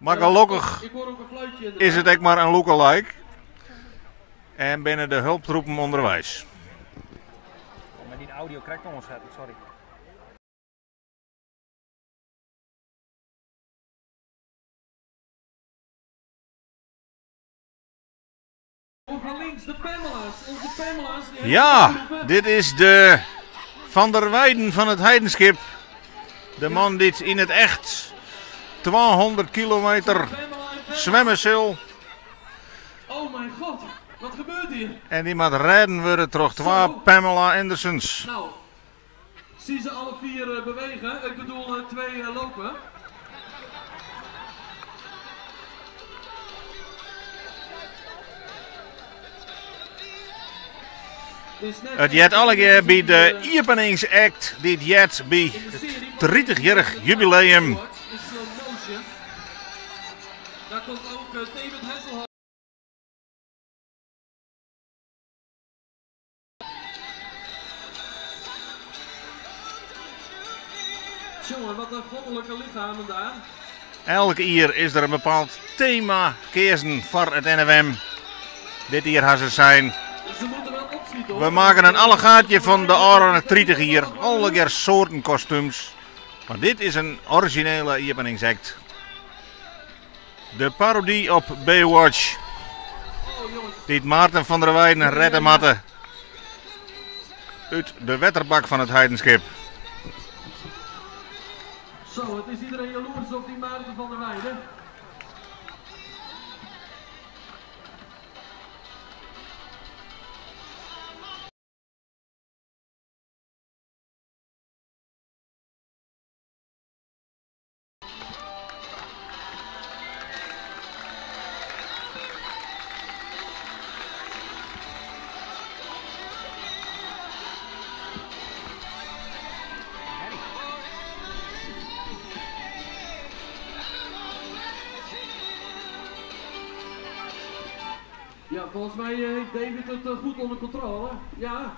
Maar gelukkig is het ook maar een lookalike. En binnen de hulptroepen onderwijs. Maar die audio krijgt nog eens, sorry. Ja, dit is de Van der Weijden van het Heidenschip. De man die in het echt 200 kilometer zwemmen zal. Oh mijn god, wat gebeurt hier? En die moet rijden worden door twee Pamela Andersons. Nou, zie ze alle vier bewegen, ik bedoel 2 lopen. Het jet alle keer bij de openingsact, dit jet bij het 30-jarig jubileum. Daar komt ook David Hasselhoff. Jongen, wat een goddelijke lichamen daar. Elke jaar is er een bepaald thema kiezen voor het NFM. Dit jaar gaan ze zijn. Ze moeten wel opschieten hoor. We maken een allegaatje van de oude 30 hier. Alle keer soorten kostuums. Maar dit is een originele openingsact. De parodie op Baywatch. Die Maarten van der Weijden redden matte. Uit de wetterbak van het Heidenschip. Zo, het is iedereen jaloers op die Maarten van der Weijden. Ja, volgens mij heeft David het goed onder controle. Ja.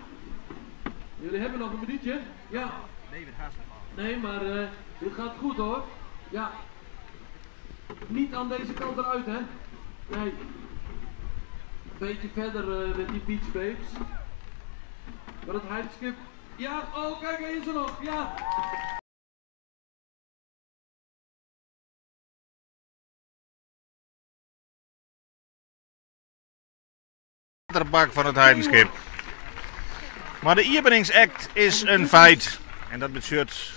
Jullie hebben nog een minuutje. Ja. David Hasselhoff. Nee, maar dit gaat goed hoor. Ja. Niet aan deze kant eruit, hè. Nee. Een beetje verder met die Beach Babes. Maar het Heidenschip. Ja, oh kijk, hij is er nog. Ja. Wetterbak van het Heidenschip. Maar de openingsact is een feit. En dat betekent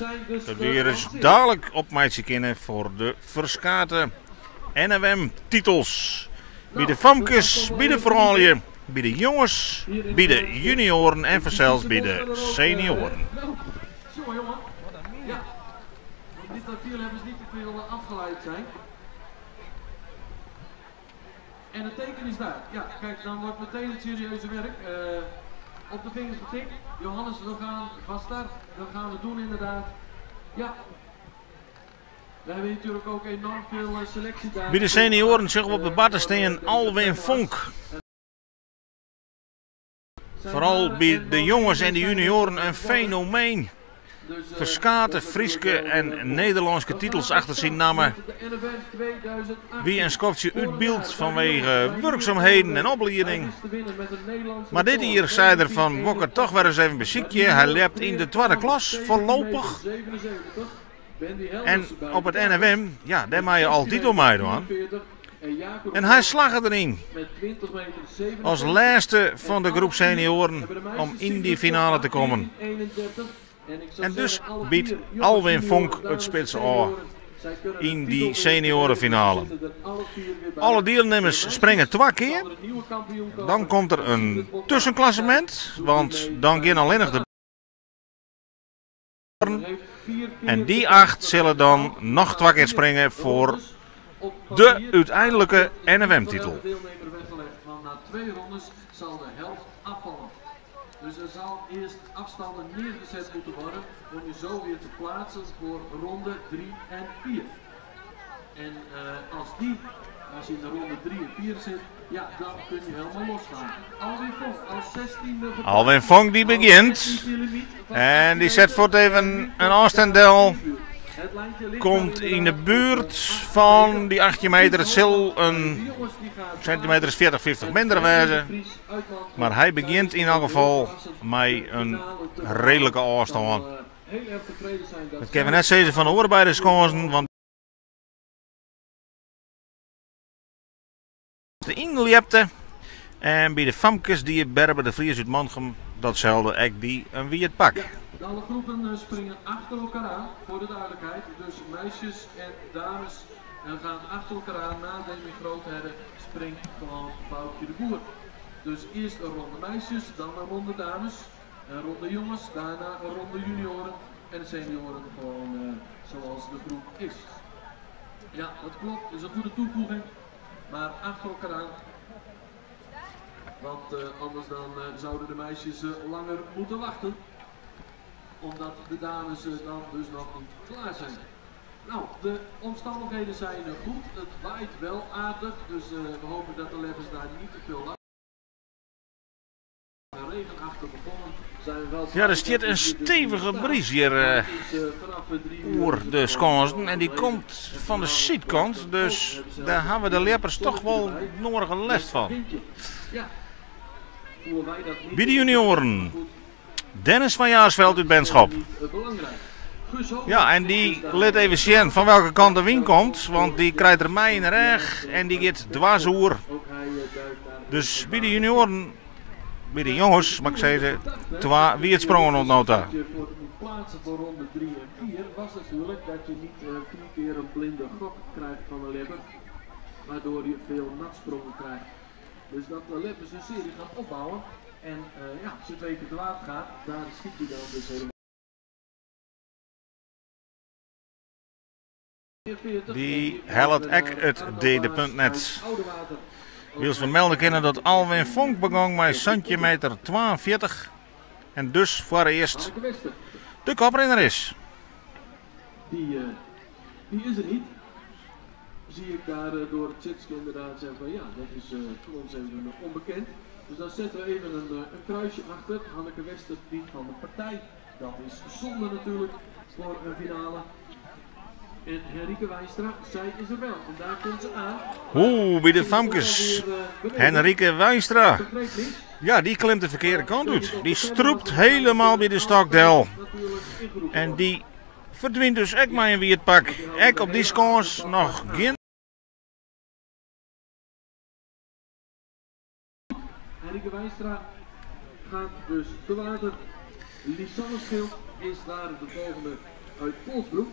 dat we hier eens dadelijk op meidje kennen voor de verskate NFM-titels. Bij de famkes, bij de vrouwen, bij de jongens, bij de junioren en zelfs bij de senioren. Zo jongen. Ja. Dit vier hebben ze niet te veel afgeleid zijn. En het teken is daar. Ja, kijk, dan wordt meteen het serieuze werk op de vingers getikt. Johannes, we gaan van start. Dat gaan we doen inderdaad. Ja. We hebben natuurlijk ook enorm veel selectie daar. Bij de senioren zeggen we op de batten staan Alwin Vonk. Vooral bij de jongens en de junioren een fenomeen. Verskate, Frieske en Nederlandse titels achter zijn namen. Wie een skopje uitbeeld vanwege werkzaamheden en opleiding. Maar dit hier zei er van Wokker toch weer eens even beziekje. Hij leeft in de tweede klas voorlopig. En op het NFM, ja, daar mag je altijd om meedoen. En hij slag erin. Als laatste van de groep senioren om in die finale te komen. En dus biedt Alwin Vonk het spits aan in die seniorenfinale. Alle deelnemers springen 2 keer. Dan komt er een tussenklassement, want dan gaan alleen nog de en die 8 zullen dan nog 2 keer springen voor de uiteindelijke NFM-titel. Na 2 rondes zal de helft afvallen. Dus er zal eerst afstanden neergezet moeten worden om je zo weer te plaatsen voor ronde 3 en 4. En als je in de ronde 3 en 4 zit, ja, dan kun je helemaal losgaan. Alwin Vonk als 16e. Alwin Vonk die begint. En die zet voor even een afstandel komt in de buurt van die 18 meter. Het zal een centimeter 40, 50 minder wezen. Maar hij begint in elk geval met een redelijke afstand. Dat kan we net zeggen van de oren want de ingelepte en bij de famkes die Berber de Vries uit Mongem datzelfde ek die een wie het pak. De alle groepen springen achter elkaar aan, voor de duidelijkheid. Dus meisjes en dames gaan achter elkaar aan. Na Demi Grootherde springt gewoon Boukje de Boer. Dus eerst een ronde meisjes, dan een ronde dames, een ronde jongens, daarna een ronde junioren en de senioren gewoon zoals de groep is. Ja, dat klopt, is een goede toevoeging, maar achter elkaar aan. Want anders dan zouden de meisjes langer moeten wachten. Omdat de dames dan dus nog niet klaar zijn. Nou, de omstandigheden zijn goed. Het waait wel aardig. Dus we hopen dat de lebbers daar niet te veel last van. Regenachtig begonnen zijn we wel. Ja, er staat een stevige bries hier voor de sconsen. En die komt van de zijkant. Dus daar hebben we de leppers toch wel nodige last van. Bij de junioren. Dennis van Jaarsveld uit Benschop. Ja, en die let even zien van welke kant de wind komt. Want die krijgt er mij in de reg en die gaat dwars oer. Dus bij de junioren, bij de jongens, mag ik zeggen, wie het sprongen ontnota. Voor het plaatsen voor ronde 3 en 4 was natuurlijk dat je niet 4 keer een blinde gok krijgt van de lebber. Waardoor je veel natsprongen krijgt. Dus dat de lebbers een serie gaat opbouwen. En ja, als je 2 keer te laat gaat, daar schiet je dan dus helemaal. Die helpt ek het derde punt net. Wils vermelden kunnen dat Alwin Vonk begon met centimeter 42. En dus voor eerst de koprenner is. Die is er niet. Zie ik daar door het Tjitske inderdaad zeggen van ja, dat is voor ons even onbekend. Dus dan zetten we even een kruisje achter. Hanneke Wester niet van de partij. Dat is zonde natuurlijk voor een finale. En Henrike Wijnstra, zij is er wel. En daar komt ze aan. Oeh, bij de famkes. Henrike Wijnstra. Ja, die klimt de verkeerde kant uit. Die stroept helemaal bij de stokdel. En die verdwijnt dus echt maar in wie het pak. Ek op die scores nog geen. Henrike Wijnstra gaat dus te water. Lisanne Schild is daar de volgende uit Polsbroek.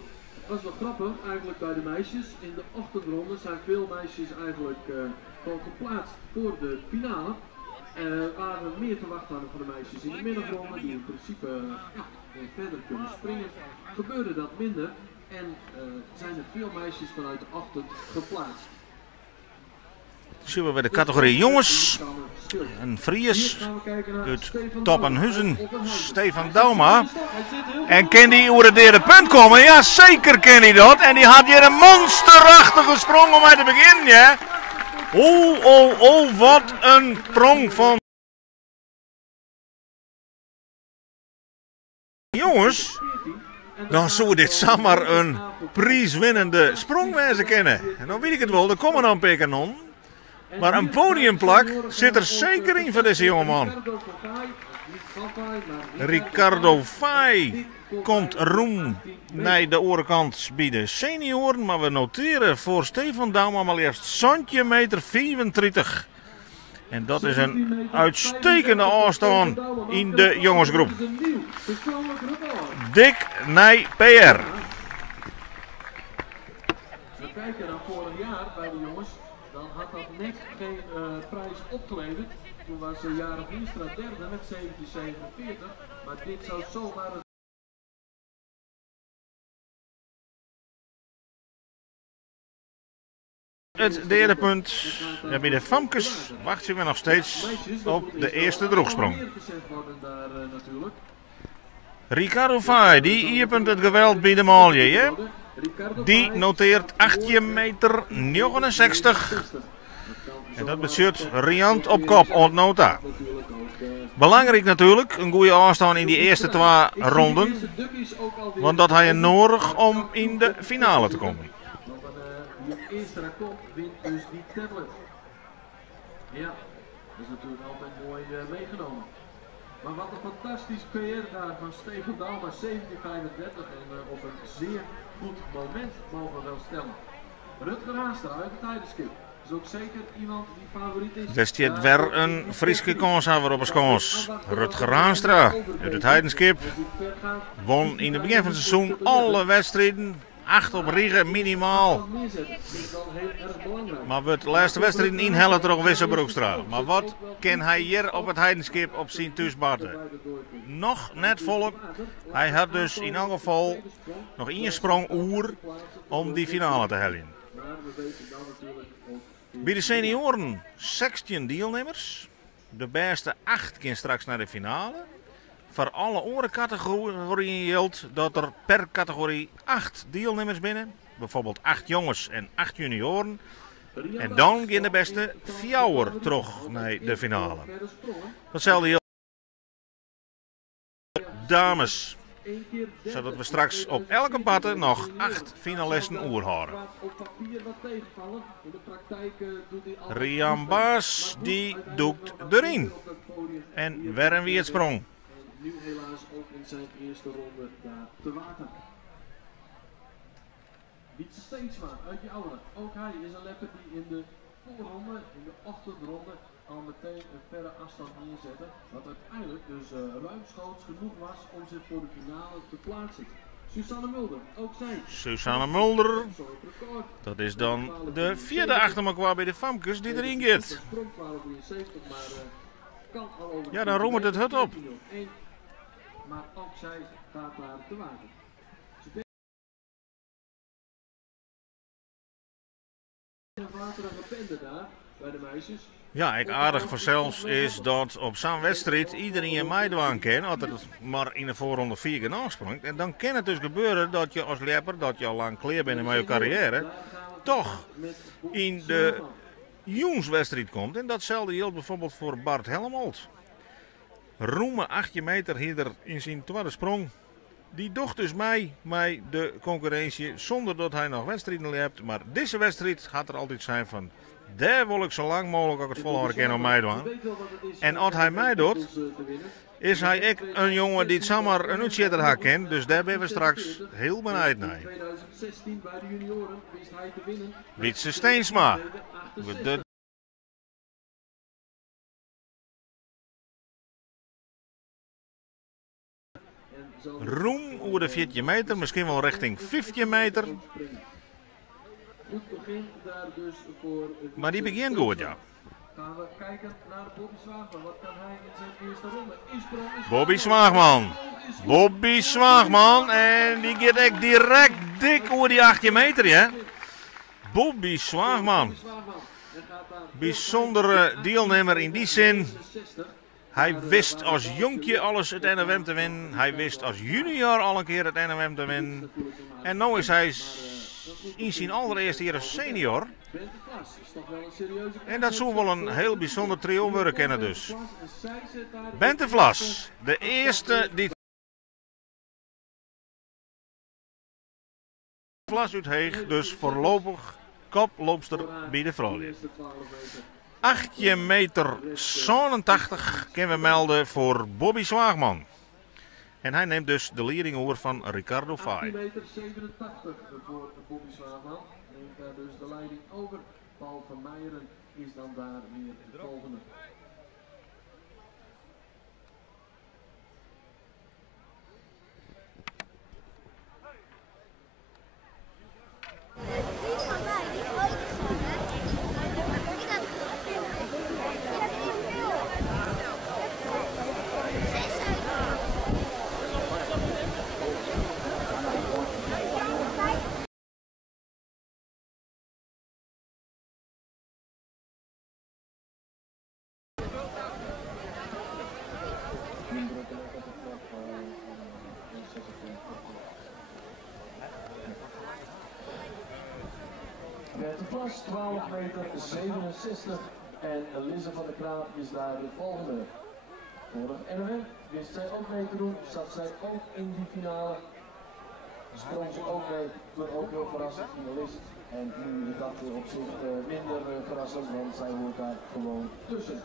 Dat was wel grappig eigenlijk bij de meisjes. In de ochtendronde zijn veel meisjes eigenlijk gewoon geplaatst voor de finale. Waar we meer verwacht hadden van de meisjes in de middagronde, die in principe verder kunnen springen, gebeurde dat minder en zijn er veel meisjes vanuit de ochtend geplaatst. Zullen we de categorie jongens, een Fries uit Toppenhuizen, Stefan Dauma. En kan die over het derde punt komen? Ja, zeker kan hij dat. En die had hier een monsterachtige sprong om uit te beginnen. Ja. Oh, wat een sprong van jongens. Dan zou dit zomaar een prijswinnende sprongwijze kennen. En dan weet ik het wel, er komen dan een kanon. Maar een podiumplak zit er zeker in voor deze jongeman. Ricardo Fay komt roem naar de orenkant bij de senioren. Maar we noteren voor Stefan Dauma maar liefst centimeter 35. En dat is een uitstekende afstand in de jongensgroep. Dik Nij PR. We kijken naar vorig jaar bij de jongens. Dan had dat net geen prijs opgeleverd. Toen was Jaren Wienstra derde met 1747. Maar dit zou zomaar een... Het derde punt. Bij de famkes wachten we nog steeds op de eerste droogsprong. Ricardo Fay, die iepent het geweld bij de malje. Hè? Die noteert 18 meter 69. En dat betekent riant op kop, ontnota. Belangrijk natuurlijk, een goede afstand in die eerste 2 ronden. Want dat hij je nodig om in de finale te komen. Wie het eerste daar komt, wint dus die tablet. Ja, dat is natuurlijk altijd mooi meegenomen. Maar wat een fantastisch PR daar van Steven Dalma, 1735 en op een zeer goed moment mogen we wel stellen. Rutger Haastra uit het tijdenskip. Is ook zeker iemand die favoriet is. Dus je het weer een Friese kans hebben op een kans. Rutger Haastra uit het Heidenskip won in het begin van het seizoen alle wedstrijden. 8 op Riegen minimaal. Maar wordt de laatste wedstrijden inhellen terug Wisselbroekstra. Maar wat kan hij hier op het Heidenskip op zijn thuisbaten? Nog net volop. Hij had dus in elk geval nog 1 sprong oer om die finale te halen. Bij de senioren 16 deelnemers. De beste 8 gaan straks naar de finale. Voor alle andere categorieën geldt dat er per categorie 8 deelnemers binnen. Bijvoorbeeld 8 jongens en 8 junioren. En dan gaan de beste 4 terug naar de finale. Datzelfde geldt dames. Zodat we straks op elke patte nog 8 finalisten oerhouden. Rian Baas die doet erin. En werden wie het sprong. Nu helaas ook in zijn eerste ronde daar te water. Wietse Steensma uit Jouweren. Ook hij is een lepper die in de voorronde, in de ochtendronde, al meteen een verre afstand neerzetten. Wat uiteindelijk dus ruimschoots genoeg was om zich voor de finale te plaatsen. Susanne Mulder, ook zij. Susanne Mulder. Dat is dan de 4e achter elkaar bij de Famkes die erin gaat. Ja, dan roemert het hut op. Maar ook zij staat daar te water. Een waterige bende daar bij de meisjes. Ja, ik aardig voor zelfs is dat op zo'n wedstrijd iedereen je meidwaan kent, als het maar in de voorronde 4 keer afspringt. En dan kan het dus gebeuren dat je als lepper, dat je al lang klaar bent in je carrière, toch in de jongenswedstrijd komt. En datzelfde geldt bijvoorbeeld voor Bart Helmold. Roemen 8 meter hier in zijn tweede sprong. Die docht dus mee met de concurrentie zonder dat hij nog wedstrijden hebt. Maar deze wedstrijd gaat er altijd zijn van, daar wil ik zo lang mogelijk ook het volgende keer nog meedoen. En als hij meedoet, is hij ook een jongen die het zomaar een uitzetter had kent. Dus daar ben we straks heel benieuwd naar. 2016 bij de junioren wist hij te winnen. Wietse Steensma. Roem over de 14 meter, misschien wel richting 15 meter. Maar die begint goed, ja. Gaan we kijken naar Bobby Zwaagman. Wat kan hij in zijn eerste ronde? Bobby Zwaagman. Bobby Zwaagman. En die gaat echt direct dik over die 18 meter, hè. Bobby Zwaagman. Bijzondere deelnemer in die zin. Hij wist als jonkje alles het NOM te winnen. Hij wist als junior al een keer het NOM te winnen. En nu is hij in zijn allereerste jaar als senior. En dat zou wel een heel bijzonder trio worden kennen dus. Bente Vlas, de eerste die Vlas uit Heeg, dus voorlopig koploopster bij de vrouwen. 8 meter 87 kunnen we melden voor Bobby Zwaagman. En hij neemt dus de leiding over van Ricardo Fay. 8 meter 87 voor Bobby Zwaagman. Neemt daar dus de leiding over. Paul van Meijeren is dan daar weer de volgende. Berte Vlas, 12 meter 67 en Lise van der Kraat is daar de volgende. Vorig NOM wist zij ook mee te doen, zat zij ook in die finale. Sprong ze ook mee, toen ook heel verrassend finalist. En nu is dat op zich minder verrassend, want zij hoort daar gewoon tussen.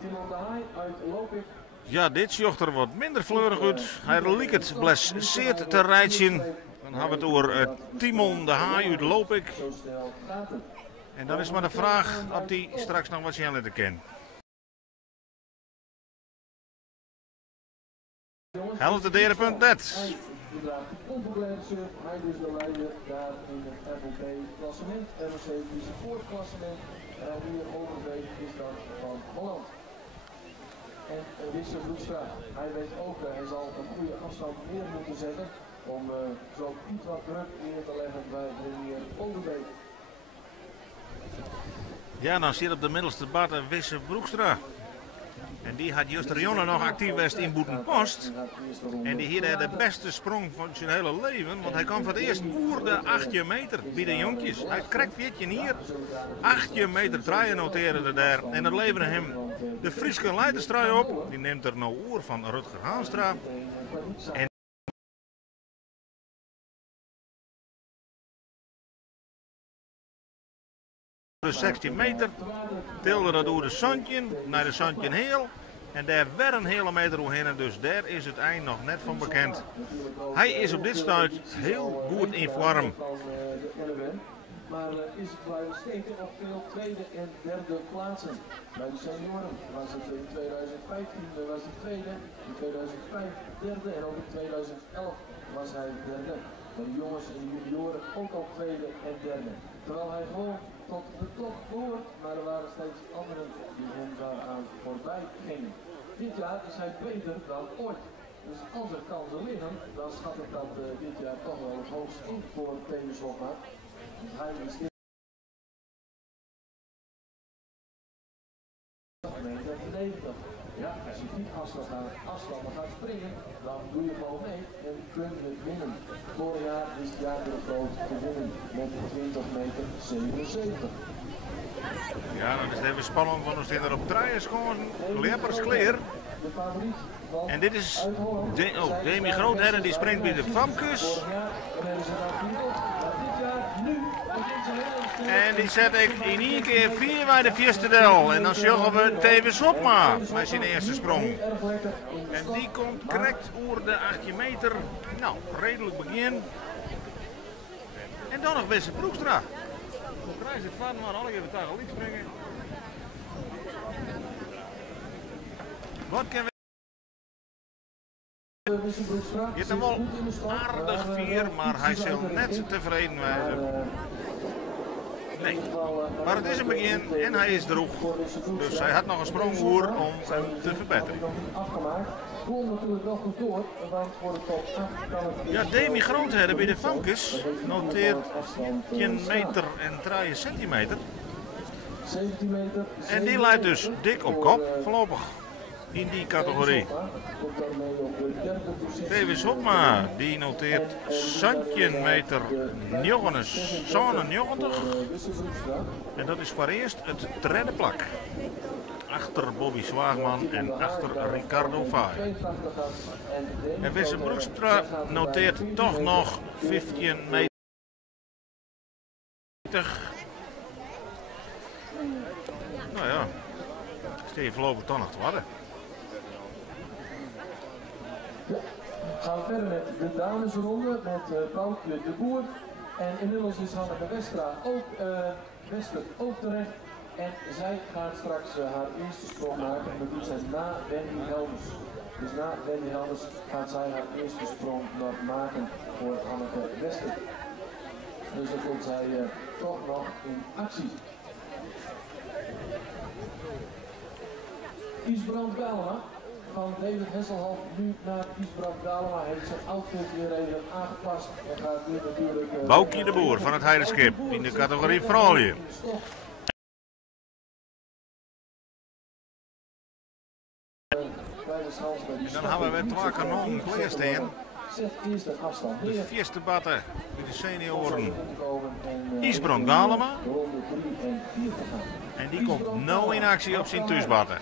Timon de Haai uit Lopik. Ja, dit jochter wordt minder fleurig uit. Hij liek het blesseerd te rijden. Dan hebben we het over Timon de Haai uit Lopik. Zo snel gaat het. En dan is maar de vraag of hij straks nog wat snelheid kent. Helft de derde punt net. Die draagt onpopulaire shirt. Hij is de leider daar in het ROP-klassement. ROC is het voorklassement. En hier overweeg is dat van Holland. En Wisse Broekstra, hij weet ook, hij zal een goede afstand neer moeten zetten. Om zo iets wat druk neer te leggen bij meneer Overbeek. Ja, dan zit op de middelste bad Wisse Broekstra. En die had juist Rionne nog actief geweest in Boetenpost. En die had de beste sprong van zijn hele leven. Want hij kwam voor het eerst oer de 8 meter bij de jonkjes. Hij krijgt weetje hier. 8 meter draaien noteerde daar. En dat leverde hem de Frieske leiderstrui op. Die neemt er nou oer van Rutger Haanstra. En de 16 meter tilde dat door de Santje naar de Santje heel. En daar werd een hele meter omheen, dus daar is het eind nog net van bekend. Hij is op dit stuit heel goed in vorm. Maar is blijven steken op veel tweede en derde plaatsen. Bij de senioren was het in 2015 was hij tweede, in 2005 derde en ook in 2011 was hij derde. Bij de jongens en de junioren ook al tweede en derde. Terwijl hij gewoon tot de top behoort, maar er waren steeds anderen die hem daaraan voorbij gingen. Dit jaar is hij beter dan ooit. Dus als er kansen liggen, dan schat ik dat dit jaar toch wel het hoogst in voor Tevens Hofma. Dus hij is dit ja, als je niet afstanden gaat springen, dan doe je gewoon mee en kun je het winnen. Vorig jaar is het jaar de groot gewonnen met 20 meter 77. Ja, dat is even spannend, want we staan er op draaien gewoon Lepperskleer. De favoriet van En dit is uit Holland. Demi Grootherren, die springt bij de Famkes. Vorig jaar werden ze daar niet op, maar dit jaar, nu, begint ze heel sterk. En die zet ik in één keer 4 bij de eerste deel. En dan zorgen we Tevens Hopma met zijn eerste sprong. En die komt correct over de 8 meter. Nou, redelijk begin. En dan nog Wisse Broekstra. De prijs het van, maar alle even tegen links springen. Wat kan we? Je hebt hem wel aardig 4, maar hij zal net tevreden zijn. Nee, maar het is een begin en hij is droeg. Dus hij had nog een spronghoer om hem te verbeteren. Ja, Demi Grootherren bij de Famkes noteert 10 meter en 3 centimeter. En die leidt dus dik op kop voorlopig in die categorie. Tevens Hopma, die noteert 17 meter 99. En dat is voor eerst het derde plak. Achter Bobby Zwaagman en achter Ricardo Vaai. En Wisse Broekstra noteert toch nog 15 meter. Nou ja, stel je voorlopig toch nog te wachten. Gaan we verder met de damesronde met Boukje de Boer. En inmiddels is Hanneke Wester ook terecht. En zij gaat straks haar eerste sprong maken. Dat doet zij na Wendy Helmers. Dus na Wendy Helmers gaat zij haar eerste sprong nog maken voor Hanneke Wester. Dus dan komt zij toch nog in actie. Isbrand Galema van David Hesselhoff nu naar Isbrand Galema. Heeft zijn outfit weer even aangepast. En gaat nu natuurlijk... Boukje de Boer van het Heiderskip in de categorie vrouwen. En dan hebben we 2 kanonnen klaarstaan. De eerste batten bij de senioren Isbrand Galema. En die komt nou in actie op zijn thuisbatten.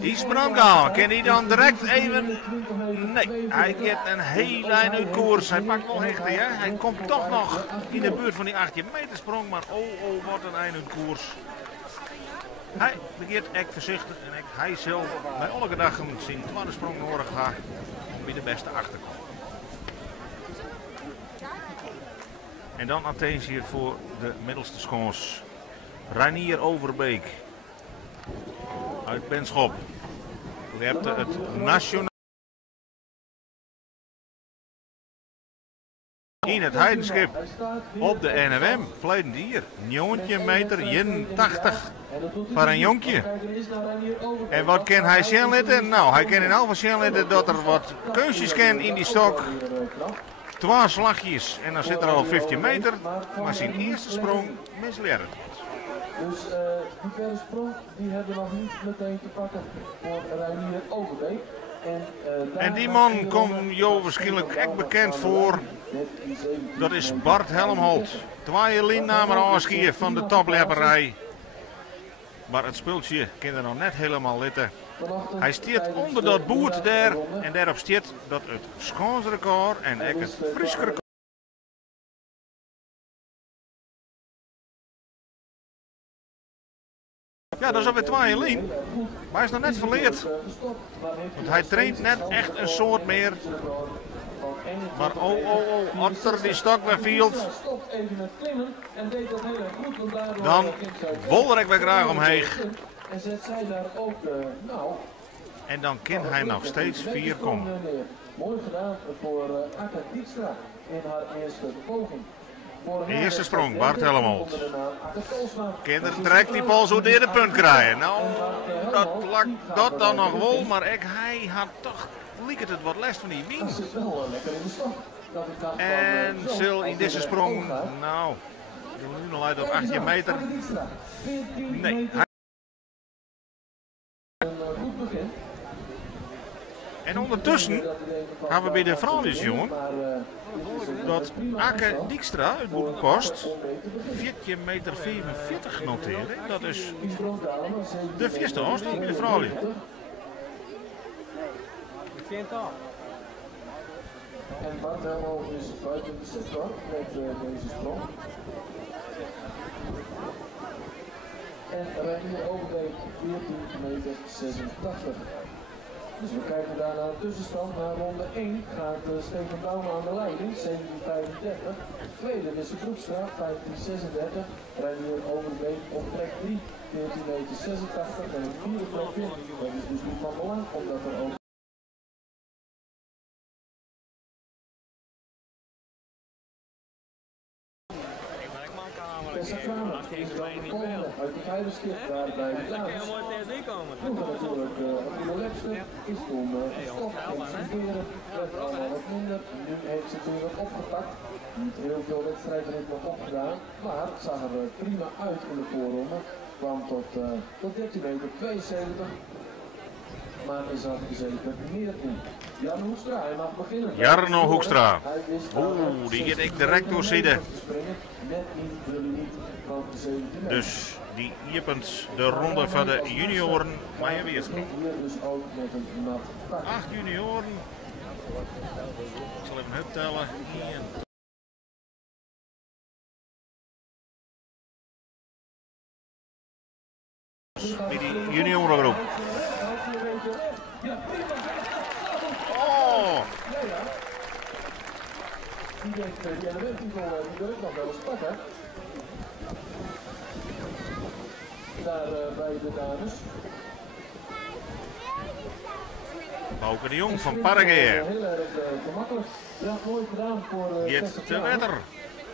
Die sprong al. Kan hij dan direct even... Nee, hij gaat een heel lijn uit koers. Hij pakt nog hechter, ja. Hij komt toch nog in de buurt van die 18 meter sprong. Maar oh, wat een eind uit koers. Hij begint echt voorzichtig en hij zal bij alle gedachten zijn tweede sprong nodig gaan om bij de beste achter te komen. En dan attentie voor de middelste schons. Reinier Overbeek uit Benschop. We hebben het nationaal in het heidenschip op de NWM. Verleden hier 90 meter 81 voor een jonkje. En wat kan hij zien laten? Nou, hij kan in ieder geval zien laten dat er wat kunstjes kan in die stok. 2 slagjes en dan zit er al 15 meter. Maar zijn eerste sprong misleerd. Dus die verre sprong die hebben we nog niet meteen te pakken voor Reinier Overbeek. En die man komt jou waarschijnlijk echt bekend voor. Dat is Bart Helmholt. 2 linnamer aanschier van de toplepperij. Maar het spultje kan er nog net helemaal litten. Hij staat onder dat boert daar. En daarop staat dat het schaansrecord en ook het Friese record. Ja, dat is alweer 2 lijn. Maar hij is nog net verleerd. Want hij traint net echt een soort meer. Maar oh, achter die stok weer viel. Dan wolder ik weer graag omheen. En dan kan hij nog steeds 4 komen. Mooi gedaan voor Akka Dijkstra in haar eerste poging. De eerste sprong, Bart Helmholt. Kinderen direct die bal zo neer de punt krijgen. Nou, dat dan nog wel, maar hij had toch, liep het wat les van die wien. En zal in deze sprong, nou, nu nog uit op 18 meter. Nee. En ondertussen gaan we bij de vrouwtjes, jongen, dat Akka Dijkstra uit Boekenpost 14,45 meter noteren. Dat is de eerste afstand bij de vrouwen. Ik vind het al. En Bart Helmholt is buiten de sector met deze sprong. En Reinier Overbeek 14,86 meter. Dus we kijken daar naar de tussenstand. Naar ronde 1 gaat Steven Bouwman aan de leiding, 17,35. Tweede is de Broekstra, 15,36. Reinier Overbeek op plek 3, 14,86 meter. En het vierde plekje, dat is dus niet van belang, omdat er ook... Tessa Kramer is dan de volgende uit het heidenschip daar bij de dames. Vroeger natuurlijk Abdul Lepster is toen gestopt en studeren, werd allemaal wat minder. Nu heeft ze het weer wat opgepakt. Niet heel veel wedstrijden heeft nog opgedaan, maar het zag er prima uit in de voorronde. Kwam tot 13,72 meter. Maar er zat zeker meer in. Jan Hoekstra, hij mag beginnen. Jarno Hoekstra. Oeh, die gaat ik direct doorzitten. Dus die hiepend de ronde van de junioren. Maar je weet het. 8 junioren. Ik zal even optellen. 1. Bij die juniorengroep. Oh! Die denkt, die element die wil ik nog wel eens pakken. Daar bij de dames. Bouke de Jong van Paraguay. Heel erg gemakkelijk. Ja, mooi gedaan voor Jet te wetter.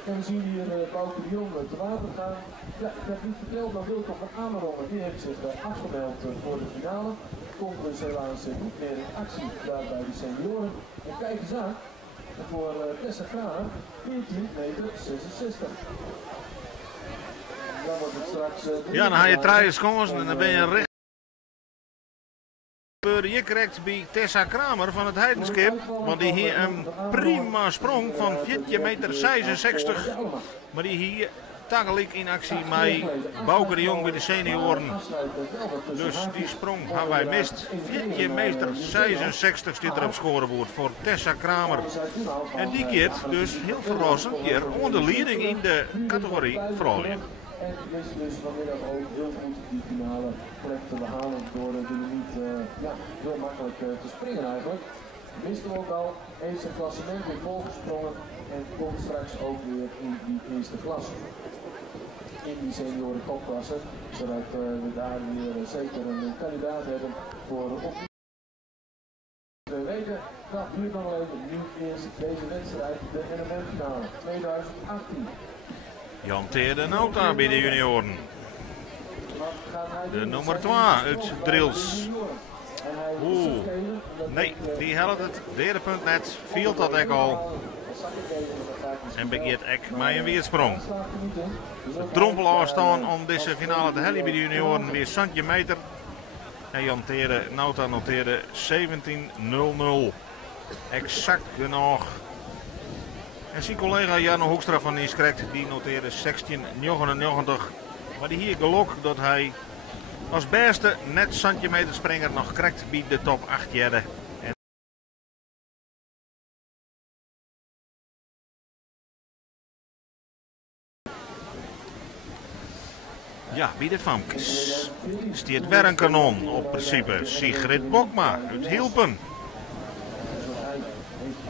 En we zien hier Bouke de Jong te water gaan. Ja, ik heb niet verteld, maar Wilco van Amerongen die heeft zich afgemeld voor de finale. Komt dus helaas niet meer in actie daar bij de senioren. En kijk eens aan. Voor Tessa Kramer 14,66 meter. Dan wordt het straks... Ja, dan ga je draaien schons en dan ben je recht. Je krijgt bij Tessa Kramer van het heidenschip, want die hier een prima sprong van 14,66 meter. Maar die hier tegelijk in actie met Bouke de Jong bij de senioren. Dus die sprong hebben wij mist. Vietje meester 66 zit er op scorebord voor Tessa Kramer. En die keert dus heel verrassend keer onder leiding in de categorie vrouwen. En is dus vanmiddag ook heel goed die finale plek te behalen door niet heel makkelijk te springen eigenlijk. Miste ook al, heeft zijn klassement weer volgesprongen en komt straks ook weer in die eerste klasse. In die senioren topklasse, zodat we daar weer zeker een kandidaat hebben voor op de weken. Nou, hier dan even nu eerst deze wedstrijd, de NMM-finale 2018. Jan Teerde Nauta bij de junioren. De nummer 2 uit Drils. Oeh, nee, die helpt het. Derde punt net, viel dat ek al. En begeert ek met een weersprong. De drompel afstaan om deze finale te hellen bij de junioren weer Santje Meter. En Jan Teerde Nauta noteerde 17:00. Exact genoeg. En zijn collega Janne Hoekstra van Nieskrekt die noteerde 16:99. Maar die hier geluk dat hij als beste net centimeter springer nog krijgt bij de top 8 jaren. Ja, bij de famkes stiert weer een kanon op principe. Sigrid Bokma uit Hielpen.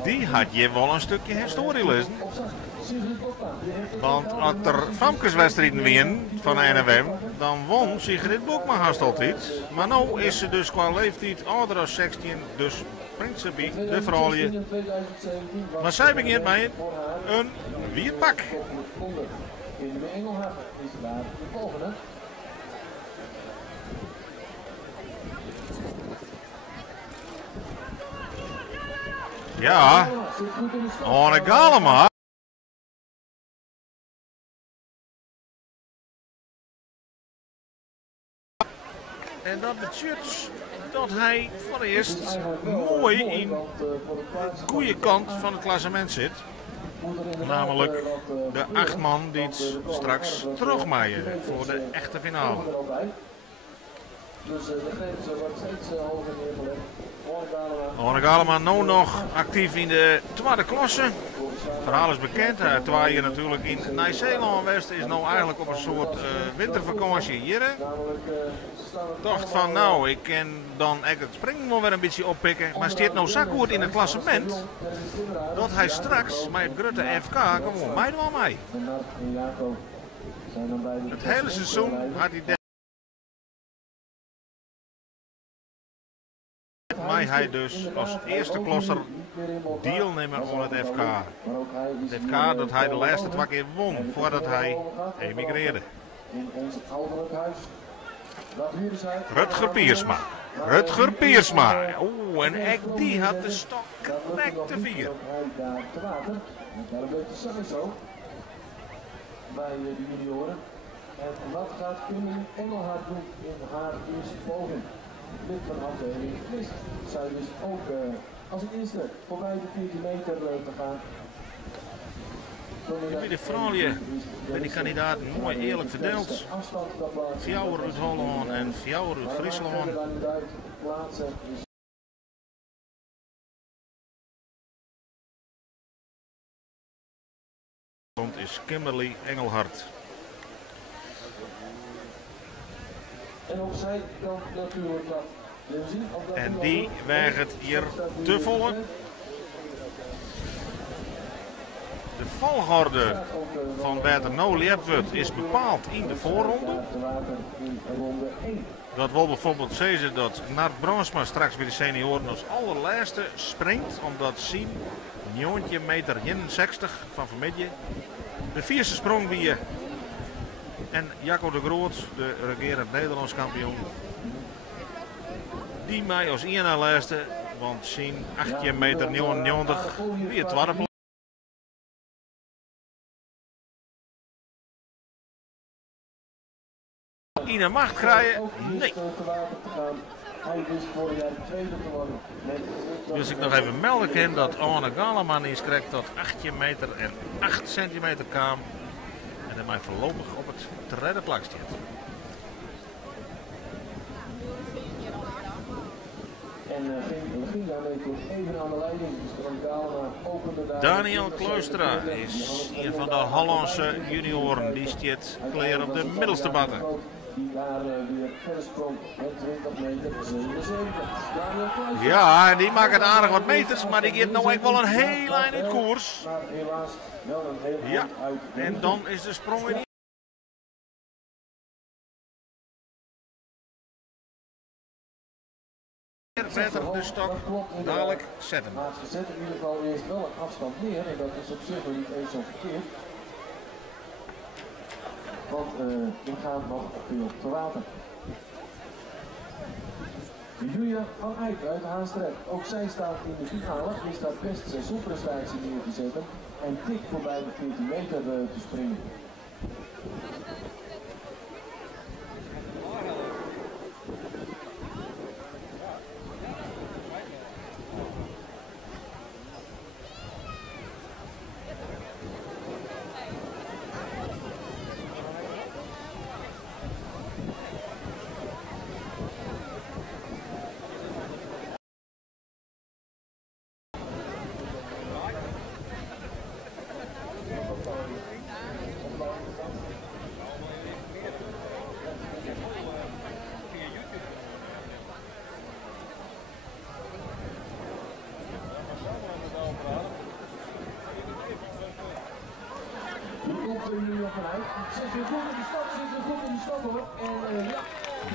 Die had je wel een stukje historie lezen. Want als er famkeswedstrijden winnen van de NWM, dan won Sigrid Bokma haast altijd. Maar nu is ze dus qua leeftijd ouder dan 16, dus springt ze bij de vrouwen. Maar zij begint met een wierpak. In de Engelhard is daar de volgende. Ja, Anne Galema. En dat betekent dat hij voor het eerst mooi in de goede kant van het klassement zit. Namelijk de 8 man die het straks terugmaaien voor de echte finale. Dus de grens wordt steeds hoger neergelegd. Anne Galema nu nog actief in de tweede klasse. Het verhaal is bekend. Hij twaaien natuurlijk in Nieuw-Zeeland West. Is nu eigenlijk op een soort wintervakantie hier. Dacht van nou, ik kan dan echt het springen wel weer een beetje oppikken. Maar staat nou zo goed in het klassement dat hij straks met het grote FK gewoon mij wel mee. Het hele seizoen had hij maar hij dus als eerste klosser deelnemen aan het FK. Het FK dat hij de laatste 2 keer won voordat hij emigreerde. Rutger Piersma. Rutger Piersma. Oeh, en ek die had de stok correct te vier. Bij de junioren. En wat gaat Kim Engelhard doen in haar eerste poging? Lid van afdeling Vlist. Zij dus ook als het eerste voorbij de 14 meter te gaan. Bij de vrouwen bij die kandidaten mooi eerlijk verdeeld. Fjouwer uit Holland en Fjouwer uit Friesland. Is Kimberly Engelhard. En ook zij kan natuurlijk dat. En die weegt het hier te volle. De volgorde van waar er nou leerd wordt is bepaald in de voorronde. Dat wil bijvoorbeeld zeggen dat Nart Bransma straks bij de senioren als allerlaatste springt. Omdat zien 9,61 meter van vanmiddag. De vierste sprong weer. En Jacco de Groot, de regerend Nederlands kampioen. Die mij als ene laatste, want zien 18,99 meter wie het tweede plaats. Ine macht krijgen? Nee. Dus ik nog even melden kan dat Anne Galema is krijgt tot 18 meter en 8 centimeter kwam. En dat mij voorlopig op het derde plak staat. En ging daarmee toch even aan de leiding. Daniel Kluistra is een van de Hollandse junioren. Die staat klaar op de middelste batten. Die daar weer verder sprong met 20 meter 77. Ja, die maakt het aardig wat meters, maar die geeft nou echt wel een heel lijn in koers. Maar helaas wel een heel Ja, uit. en dan is de sprong in. Beter de stok dadelijk zetten. Maar ze zetten in ieder geval eerst wel een afstand neer en dat is op zich wel niet eens zo verkeerd. Want we gaan nog veel te water. Julia van Eyck uit Haastrecht. Ook zij staat in de finale. Die staat best seizoenprestatie neer te zetten. En tik voorbij de 14 meter te springen.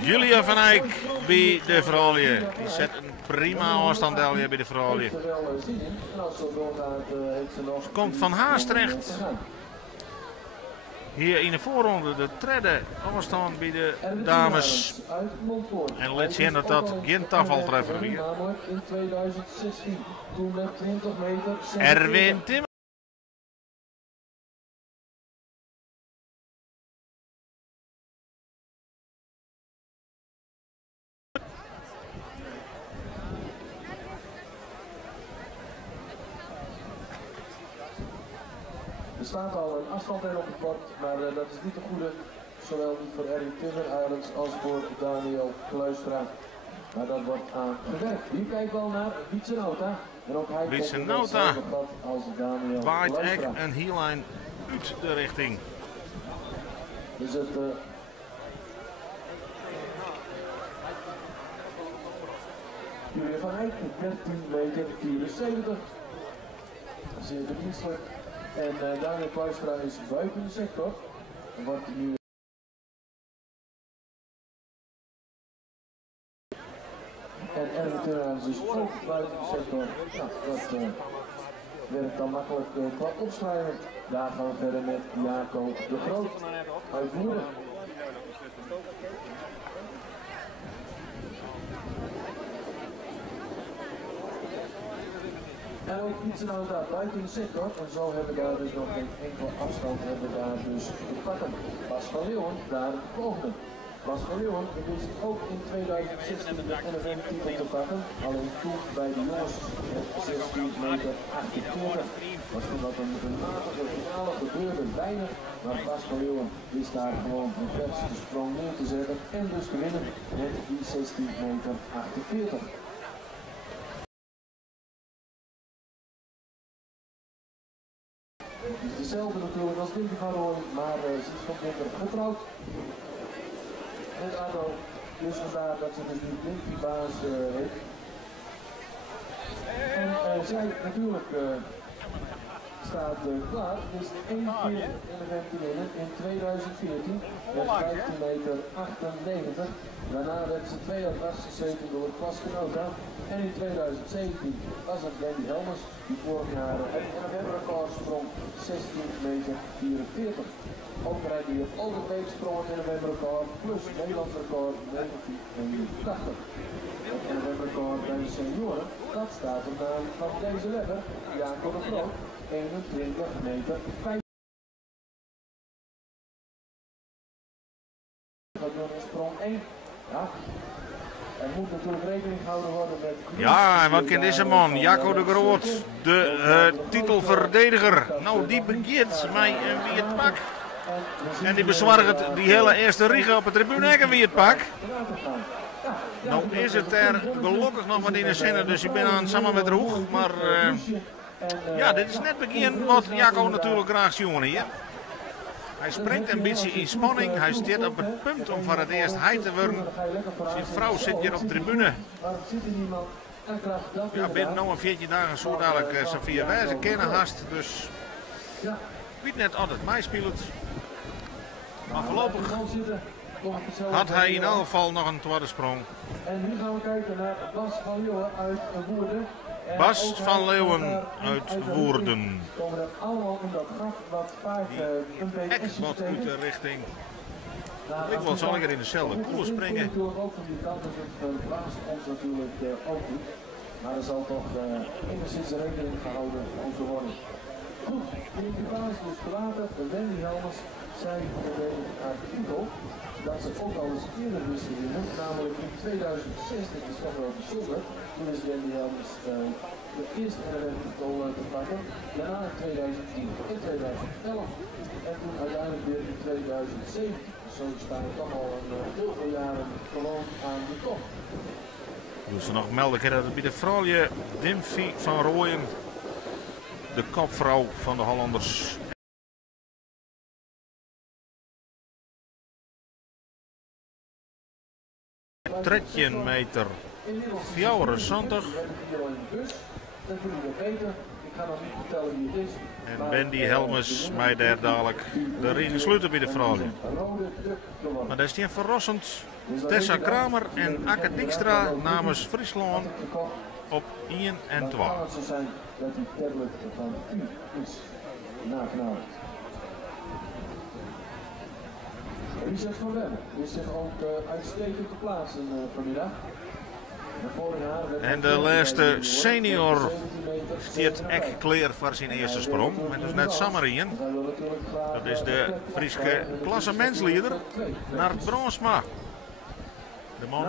Julia van Eyck bij de vrouwen. Die zet een prima afstand bij de vrouwen. Komt van Haastrecht. Hier in de voorronde de derde afstand bij de dames. En let zien dat dat geen tafaltreffer weer. Erwin Timmer. Er staat al een afstand op het bord, maar dat is niet de goede. Zowel niet voor Erwin Timmer als voor Daniel Kluistra. Maar dat wordt aan gewerkt. Hier kijkt wel naar Wietse Nauta. En ook hij Wietse komt Nauta als Daniel waait echt Kluistra. een heellijn uit de richting. Dus het Julia van Eyck, 13 meter 74. Zeer verdienstelijk. En Daniel Kluistra is buiten de sector. Wordt nu en Erwin Timmer is dus ook buiten de sector. Nou, dat werkt dan makkelijk qua opschrijven. Daar gaan we verder met Jaco de Groot uit Woerden. En ook Wietse Nauta buiten de sector. En zo hebben we daar dus nog geen enkele afstand hebben daar dus te pakken. Bas van Leeuwen daar de volgende. Bas van Leeuwen wist ook in 2016 de NFM-titel te pakken. Alleen toen bij de jongens met 16 meter 48. Was toen dat een matige finale gebeurde weinig. Maar Bas van Leeuwen wist daar gewoon een verse sprong neer te zetten. En dus te winnen met die 16 meter 48. Het is dezelfde natuurlijk als Dinky van Rooij, maar ze is van minder getrouwd. En Arno, dus vandaar dat ze dus nu Dinky-baas heeft. En zij natuurlijk staat klaar, is één keer in de event te winnen in 2014 met 15 meter 98. Daarna werd ze 2 jaar vastgezeten door klasgenoten. En in 2017 was het Wendy Helmers die vorig jaar het NFM-record sprong 16 meter 44. Ook rijdt hij op al de weeksprongen het NFM-record plus het Nederlands record 1981. Het NFM-record bij de senioren, dat staat op naam van deze legger, Jaco de Groot, 21 meter 5. Dat door een sprong 1. Ja. Er moet natuurlijk rekening gehouden worden met... Ja, en wat kent deze man? Jaco de Groot, de titelverdediger. Nou, die begint mij wie het pak. En die bezorgt die hele eerste riegen op de tribune wie het pak. Nou is het er gelukkig nog wat in de zinnen, dus ik ben aan samen met Roeg. Maar ja, dit is net begin wat Jacco natuurlijk graag zien hier. Hij springt een beetje in spanning. Hij staat op het punt om voor het eerst hij te worden. Zijn vrouw zit hier op de tribune. Ja, binnen nog een 14 dagen zo dadelijk Sofia Wijze kennen haast. Dus ik weet net altijd mij speelt. Maar voorlopig had hij in elk geval nog een tweede sprong. En nu gaan we kijken naar Bas van Leeuwen uit Woerden. Bas van Leeuwen uit Woerden. Komen er allemaal in dat gat wat vaak een beetje echt wat uit de richting. Ik wil zal ik er in dezelfde koers springen. Natuurlijk ook van die kant, dus het verbaast ons natuurlijk ook niet. Maar er zal toch enigszins rekening gehouden moeten worden. Goed, de equipage dus verlaten. Wendy Helmers zijn verdedigd uit titel. Dat ze ook al eens eerder wisten winnen, namelijk in 2006, dat is toch wel bijzonder. Toen is Wendy Helmers de eerste NRF-titel te pakken. Daarna in 2010, in 2011 en toen uiteindelijk weer in 2017. Zo staan we toch al een heel veel jaren gewoon aan de top. Doen ze nog melden dat het bij de vrouwje Dimfy van Rooyen, de kopvrouw van de Hollanders. Tretjen meter 74. En Wendy Helmers mij daar dadelijk de ring sluiten bij de vrouwen. Maar dat is niet verrassend. Tessa Kramer en Akke Dijkstra namens Friesland op 1 en 2. Richard van Wem is zich ook uitstekend te plaatsen vanmiddag. En de laatste senior stiert echt klaar voor zijn eerste sprong. Met dus net Samarien. Dat is de Friese klassementsleider Nart Bronsma. De man.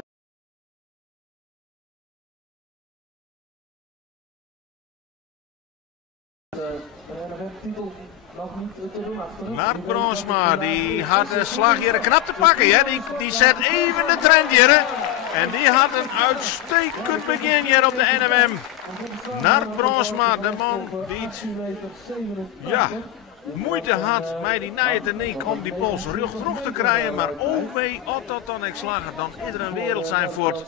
Nart Bronsma, die had de slag hier knap te pakken. Ja? Die zet even de trend hier. En die had een uitstekend begin hier op de NMM. Nart Bronsma, de man die moeite had met die nijen om die pols terug te krijgen. Maar dat dan ik slagen, dan iedere wereld zijn voort.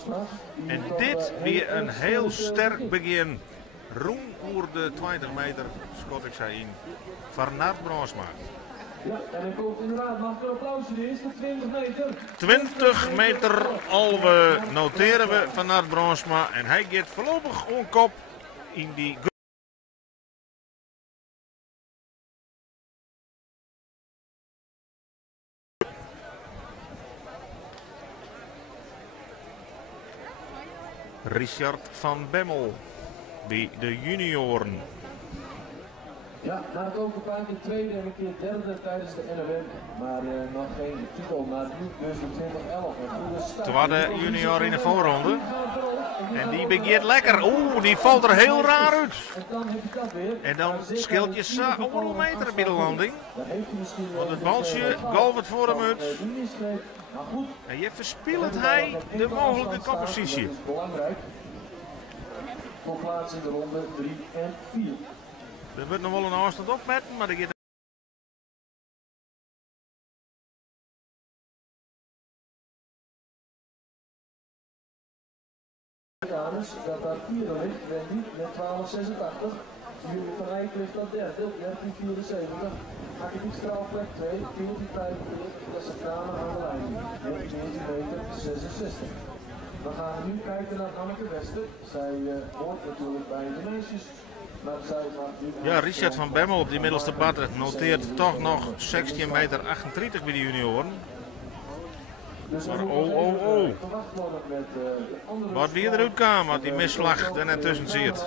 En dit weer een heel sterk begin. Roem oer de 20 meter, schot ik zei in, van Nart Bronsma. Ja, en ik hoop inderdaad, mag ik een applausje, de eerste 20 meter. 20 meter alwe noteren we van Nart Bronsma en hij gaat voorlopig on kop in die. Richard van Bemmel bij de junioren. Ja, na het ook een paar keer tweede en een keer derde tijdens de NWM. Maar nog geen titel, maar nu dus de 2011. Tweede junior in de voorronde. En die begint lekker. Oeh, die valt er heel raar uit. En dan scheelt je zo op een meter bij de landing. Want het balsje golft voor hem uit. En je verspeelt hij de mogelijke koppositie. Voor plaats in de ronde 3 en 4. Er wordt nog wel een afstand op met, maar er gaat. Dames, dat daar vierde ligt, Wendy met 12,86. Jullie van Eyck ligt dat derde, 13,74. Akke Dijkstra op plek 2, 14,45. Tessa Kramer aan de lijn, 14,66 meter. We gaan nu kijken naar Anneke Wester. Zij hoort natuurlijk bij de meisjes. Ja, Richard van Bemmel op die middelste batter noteert toch nog 16,38 meter bij de junioren. Maar oh. Wat weer eruit kwam, wat die misslag er net tussen zit.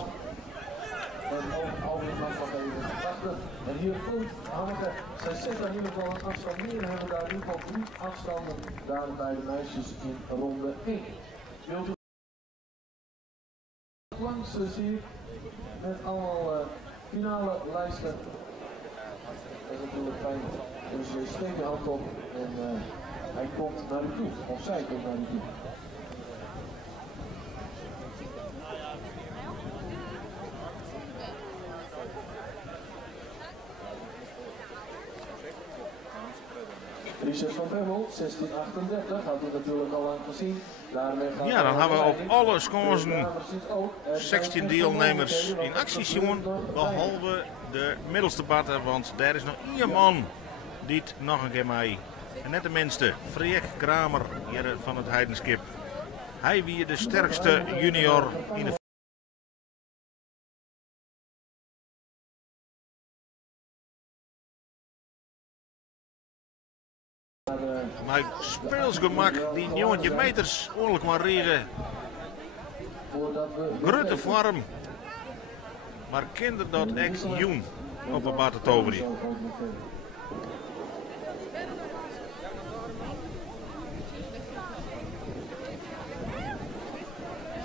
En hier komt Hanneke, zij zet daar in ieder geval een afstand meer en hebben daar in ieder geval 3 afstanden daar bij de meisjes in ronde 1. Wilt u langs zie ik met allemaal finale lijsten. Dat is natuurlijk fijn. Dus steek je hand op en hij komt naar u toe, of zij komt naar u toe. Richard van Bemmel, 1638, had u natuurlijk al lang gezien. Ja, dan hebben we op alle sconsen 16 deelnemers in actie zien, behalve de middelste batter, want daar is nog één man die het nog een keer mee. En net de minste, Freek Kramer hier van het Heidenskip. Hij wie de sterkste junior in de maar speelsgemak die 90 meters oorlijk maar regen. Grote vorm. Maar kinder dat ex joen op een bater toveri.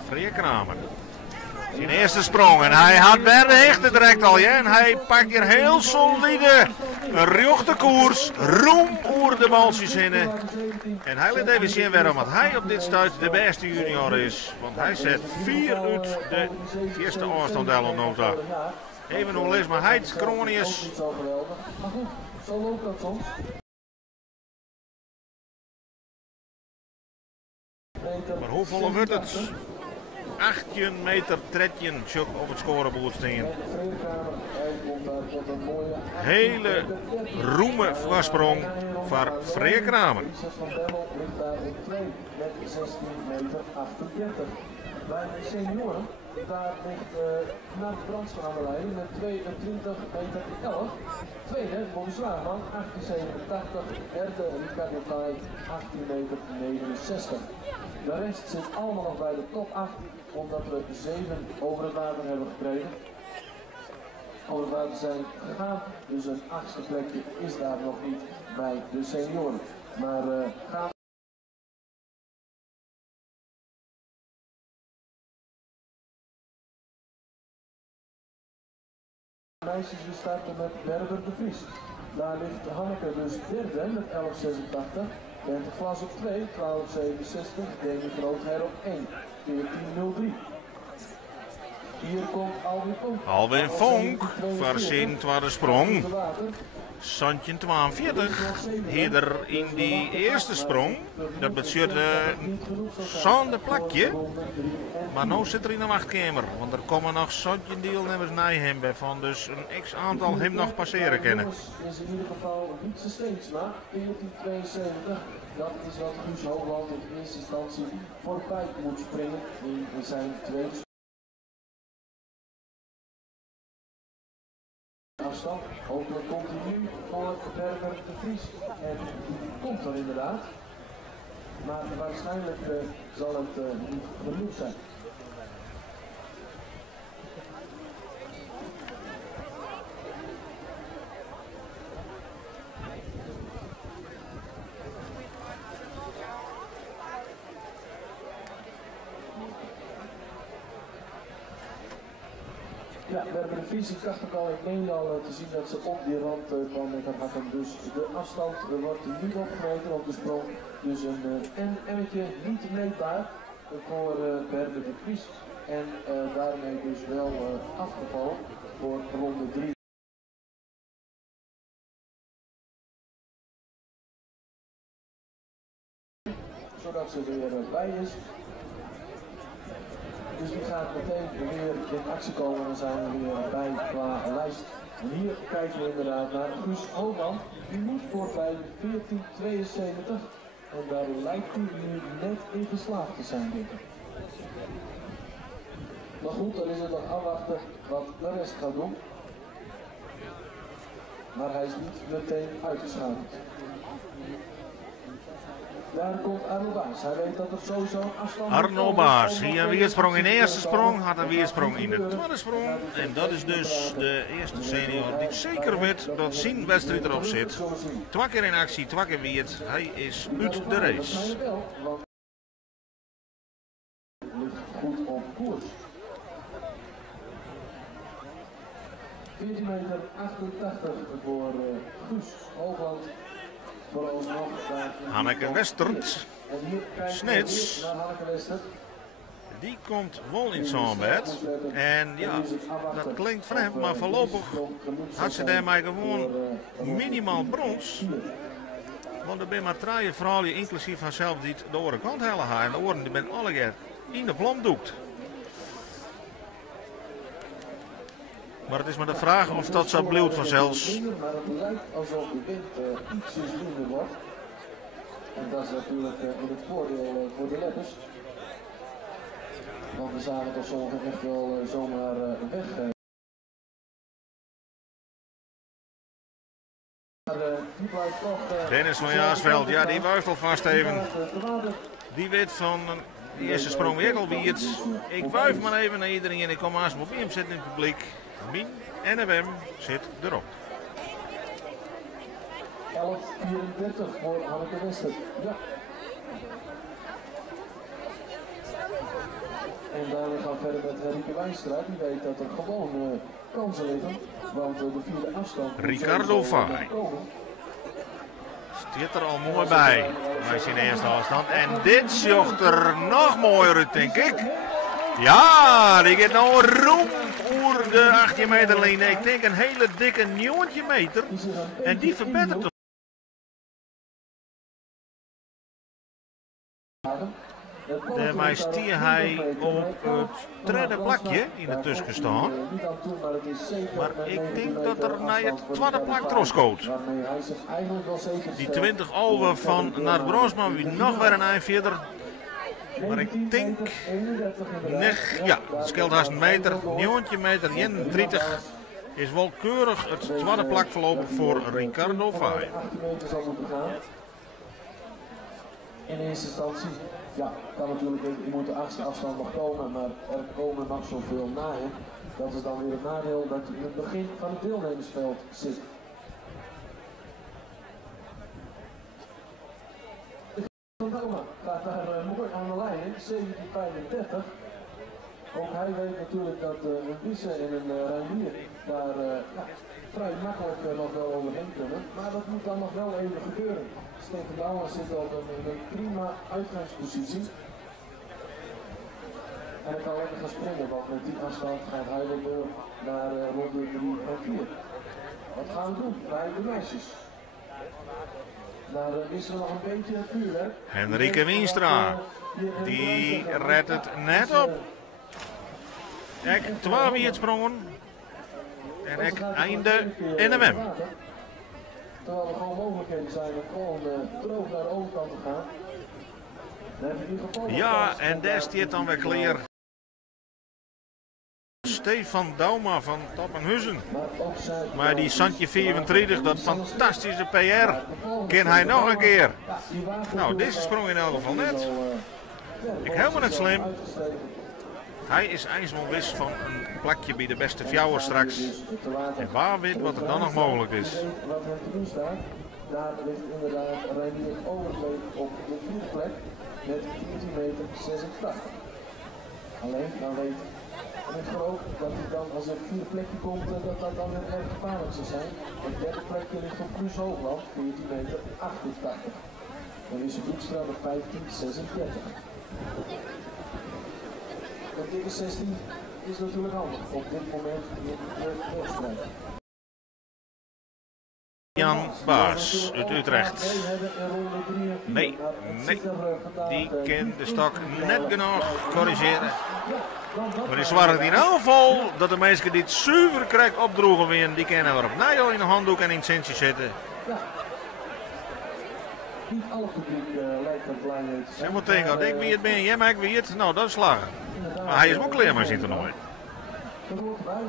Freek Kramer. Zijn eerste sprong en hij had weer de hechte direct al. Ja? En hij pakt hier heel solide een rechte koers. Roem oer de balsjes in. En hij laat even zien waarom hij op dit stuit de beste junior is. Want hij zet 4 uit de eerste afstand nota. Even nog les maar hij Kronius. Zo loopt dat soms. Maar hoeveel wordt het? 18 meter tredjen op het scorebord staan. Hele roeme voorsprong voor Freek Kramer. Bij de senioren, daar ligt naar de Brandsman aan de leiding met 22 meter 11. Tweede, Bobby Slaagman, 1887. Derde, Ricardo Kai, 18 meter 69. De rest zit allemaal nog bij de top 8, omdat we 7 over het water hebben gekregen. Over het water zijn gegaan, dus een 8e plekje is daar nog niet bij de senioren. Maar gaan meisjes die starten met Berber de Vries. Daar ligt Hanneke dus derde met 11,86. Bente Vlas op 2, 12,67. Demi Groother op 1, 14,03. Hier komt Alwin Vonk. Alwin Vonk voor zijn tweede sprong. Santje 42. Hier in die eerste sprong. Dat betekent zo'n plakje. Maar nu zit er in de wachtkamer. Want er komen nog Santje deelnemers naar hem bij van. Dus een x-aantal hem nog passeren kunnen. Is in ieder geval Wietse Steensma, 14,72. Dat is wat Guus Hoogland in eerste instantie voorbij moet springen in zijn tweede afstand. Hopelijk komt hij nu voor Berber de Vries. En die komt er inderdaad. Maar waarschijnlijk zal het niet genoeg zijn. Ja, Berber de Vries, ik dacht ook al, ik meende al te zien dat ze op die rand kwam met haar hakken. Dus de afstand wordt niet opgemeten op de sprong. Dus een N'tje niet meetbaar voor Berber de Vries. En daarmee dus wel afgevallen voor ronde 3. Zodat ze er bij is. Dus die gaat meteen weer in actie komen en dan zijn we weer bij qua lijst. En hier kijken we inderdaad naar Guus Hoogland. Die moet voorbij 14,72 en daar lijkt hij nu net in geslaagd te zijn. Maar goed, dan is het nog afwachten wat de rest gaat doen. Maar hij is niet meteen uitgeschakeld. Daar komt Arno Baas. Hij weet dat er sowieso afstand Arno Baas, hier een weersprong in de eerste sprong, had een weersprong in de tweede sprong. En dat is dus de eerste senior die zeker weet dat zijn wedstrijd erop zit. 2 keer in actie, 2 keer wierd. Hij is uit de race. Ligt goed op koers. 14,88 meter voor Guus Hoogland. Hanneke Westert. Snits. Die komt wel in zo'n bed. En ja, dat klinkt vreemd, maar voorlopig had ze daarmee gewoon minimaal brons. Want er zijn maar 3 vrouwen, inclusief haarzelf, die het de andere kant hellen gaan. En de oren die ben alle keer in de plom doekt. Maar het is maar de vraag of dat zo blijft vanzelfs. Maar het lijkt alsof de wind ietsjes minder wordt. En dat is natuurlijk in het voordeel voor de letters. Want we zagen toch sommigen echt wel zomaar weg. Dennis van Jaarsveld, ja die wuift al vast even. Die weet van de eerste sprong weer al wie het. Ik wuif maar even naar iedereen en ik kom haast op hem zitten in het publiek. Min NWM zit erop. 11:34 voor Hanneke Wester. Ja. En daarna gaan we verder met Henrike Wijnstra. Die weet dat er gewoon kansen liggen. Want de vierde afstand... Ricardo Vai. Zit er al mooi bij. Hij is in de eerste afstand. En dit zocht er nog mooier uit, denk ik. Ja, die gaat nou rond over de 18 meter lijn. Ik denk een hele dikke 9 meter. En die verbetert. Daarmee stier hij op het derde plakje in het tussen staan. Maar ik denk dat er naar het tweede plak terugkomt. Die 20 over van naar Bronsman wie nog weer een eind verder. Maar ik denk, ja, het scheelt haast een meter, 9 meter, 31 is wel keurig het tweede plak voorlopig voor Ricardo Vai. In eerste instantie, ja, kan natuurlijk, je moet de 8e afstand nog komen, maar er komen nog zoveel na hem. Dat is dan weer het nadeel dat hij in het begin van het deelnemersveld zit. Doma gaat daar mooi aan de lijn in, 17:35. Ook hij weet natuurlijk dat een Wiese en een Reinier daar vrij makkelijk nog wel overheen kunnen. Maar dat moet dan nog wel even gebeuren. Steven Douwer zit al in een prima uitgangspositie. En hij kan lekker gaan springen, want met die afstand gaat hij wel door naar ronde 3 en 4. Wat gaan we doen bij de meisjes? Nou, dan is er nog een beetje vuurwerk. Henrike Wienstra, die redt het net op. Ik 12 weer sprongen. En ik einde NMM. Terwijl er gewoon mogelijkheden zijn om gewoon droog naar de overkant te gaan. Ja, en daar staat dan weer klaar Stefan Dauma van Tappenhuizen. Maar die Santje 34, dat fantastische PR, kan hij nog een keer. Nou, deze sprong in elk geval net. Ik helemaal net slim. Hij is eindelijk wist van een plakje bij de beste fjouwer straks. En waar weet wat er dan nog mogelijk is. Daar ligt inderdaad Reinier Overleef op de vierde plek met 14,86 meter. Alleen, dan weet ik ook dat hij dan, als er een vierde plekje komt, dat dat dan weer erg gevaarlijk zou zijn. Het derde plekje ligt op Cruise Hoogland, 14,88 meter. Dan is de Broekstraat op 15,36. De dikke 16 is natuurlijk handig op dit moment in de wedstrijd. Jan Baas uit Utrecht. Nee, die kan de stok net genoeg corrigeren. Maar die zwart in aanval dat de mensen die het zuiver krijgt opdroegen weer, die kunnen we op Nijl in de handdoek en in het centje zetten. Niet alle publiek lijkt er blij mee te zijn. Zeg maar tegen, ik wie het ben, jij maakt wie het, nou dat is slagen. Maar hij is wel klaar met zijn toernooi. Dat hoort erbij.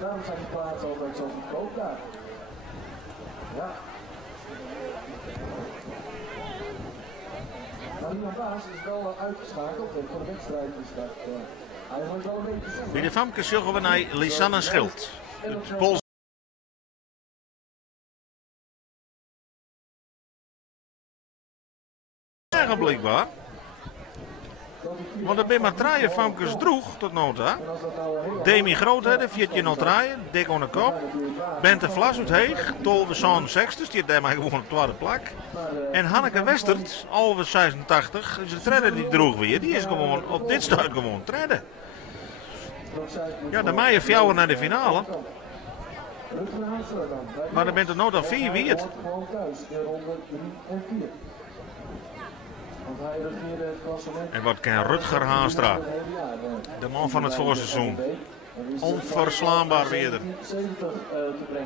Daarom zijn die plaatsen altijd zo goedkoop daar. Ja. Marina Baas is wel uitgeschakeld. Voor de wedstrijd is dat eigenlijk wel een beetje zo. Bij de Famke zullen we naar Lisanne Schild. Het Pools. Blijkbaar. Want er ben maar 3 famkes droeg tot nota. Demi Groothede, 1403, dik onder de kop. Bente Vlas uit Heeg, 1260, die heeft daar gewoon op de tweede plak. En Hanneke Westert, alweer 86, is de treden die droeg weer. Die is gewoon op dit stuit gewoon treden. Ja, dan maaien fjouwen naar de finale. Maar er bent er nog al 4 wie het. En wat kan Rutger Haanstra, de man van het voorseizoen, onverslaanbaar weer.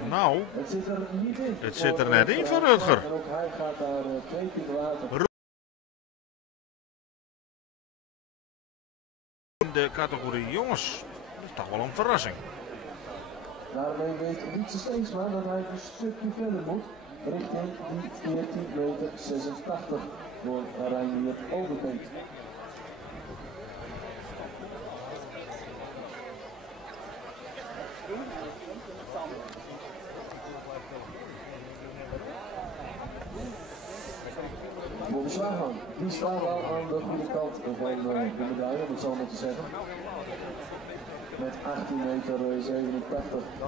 Nou, het zit er net in voor Rutger. In de categorie jongens, dat is toch wel een verrassing. Daarmee weet Wietse Steensma dat hij een stukje verder moet, richting die 14,86 meter voor Reinier Overbeek. Bobby Zwaarman, die staat wel aan de goede kant van de medaille, om het zo maar te zeggen. Met 18,87 meter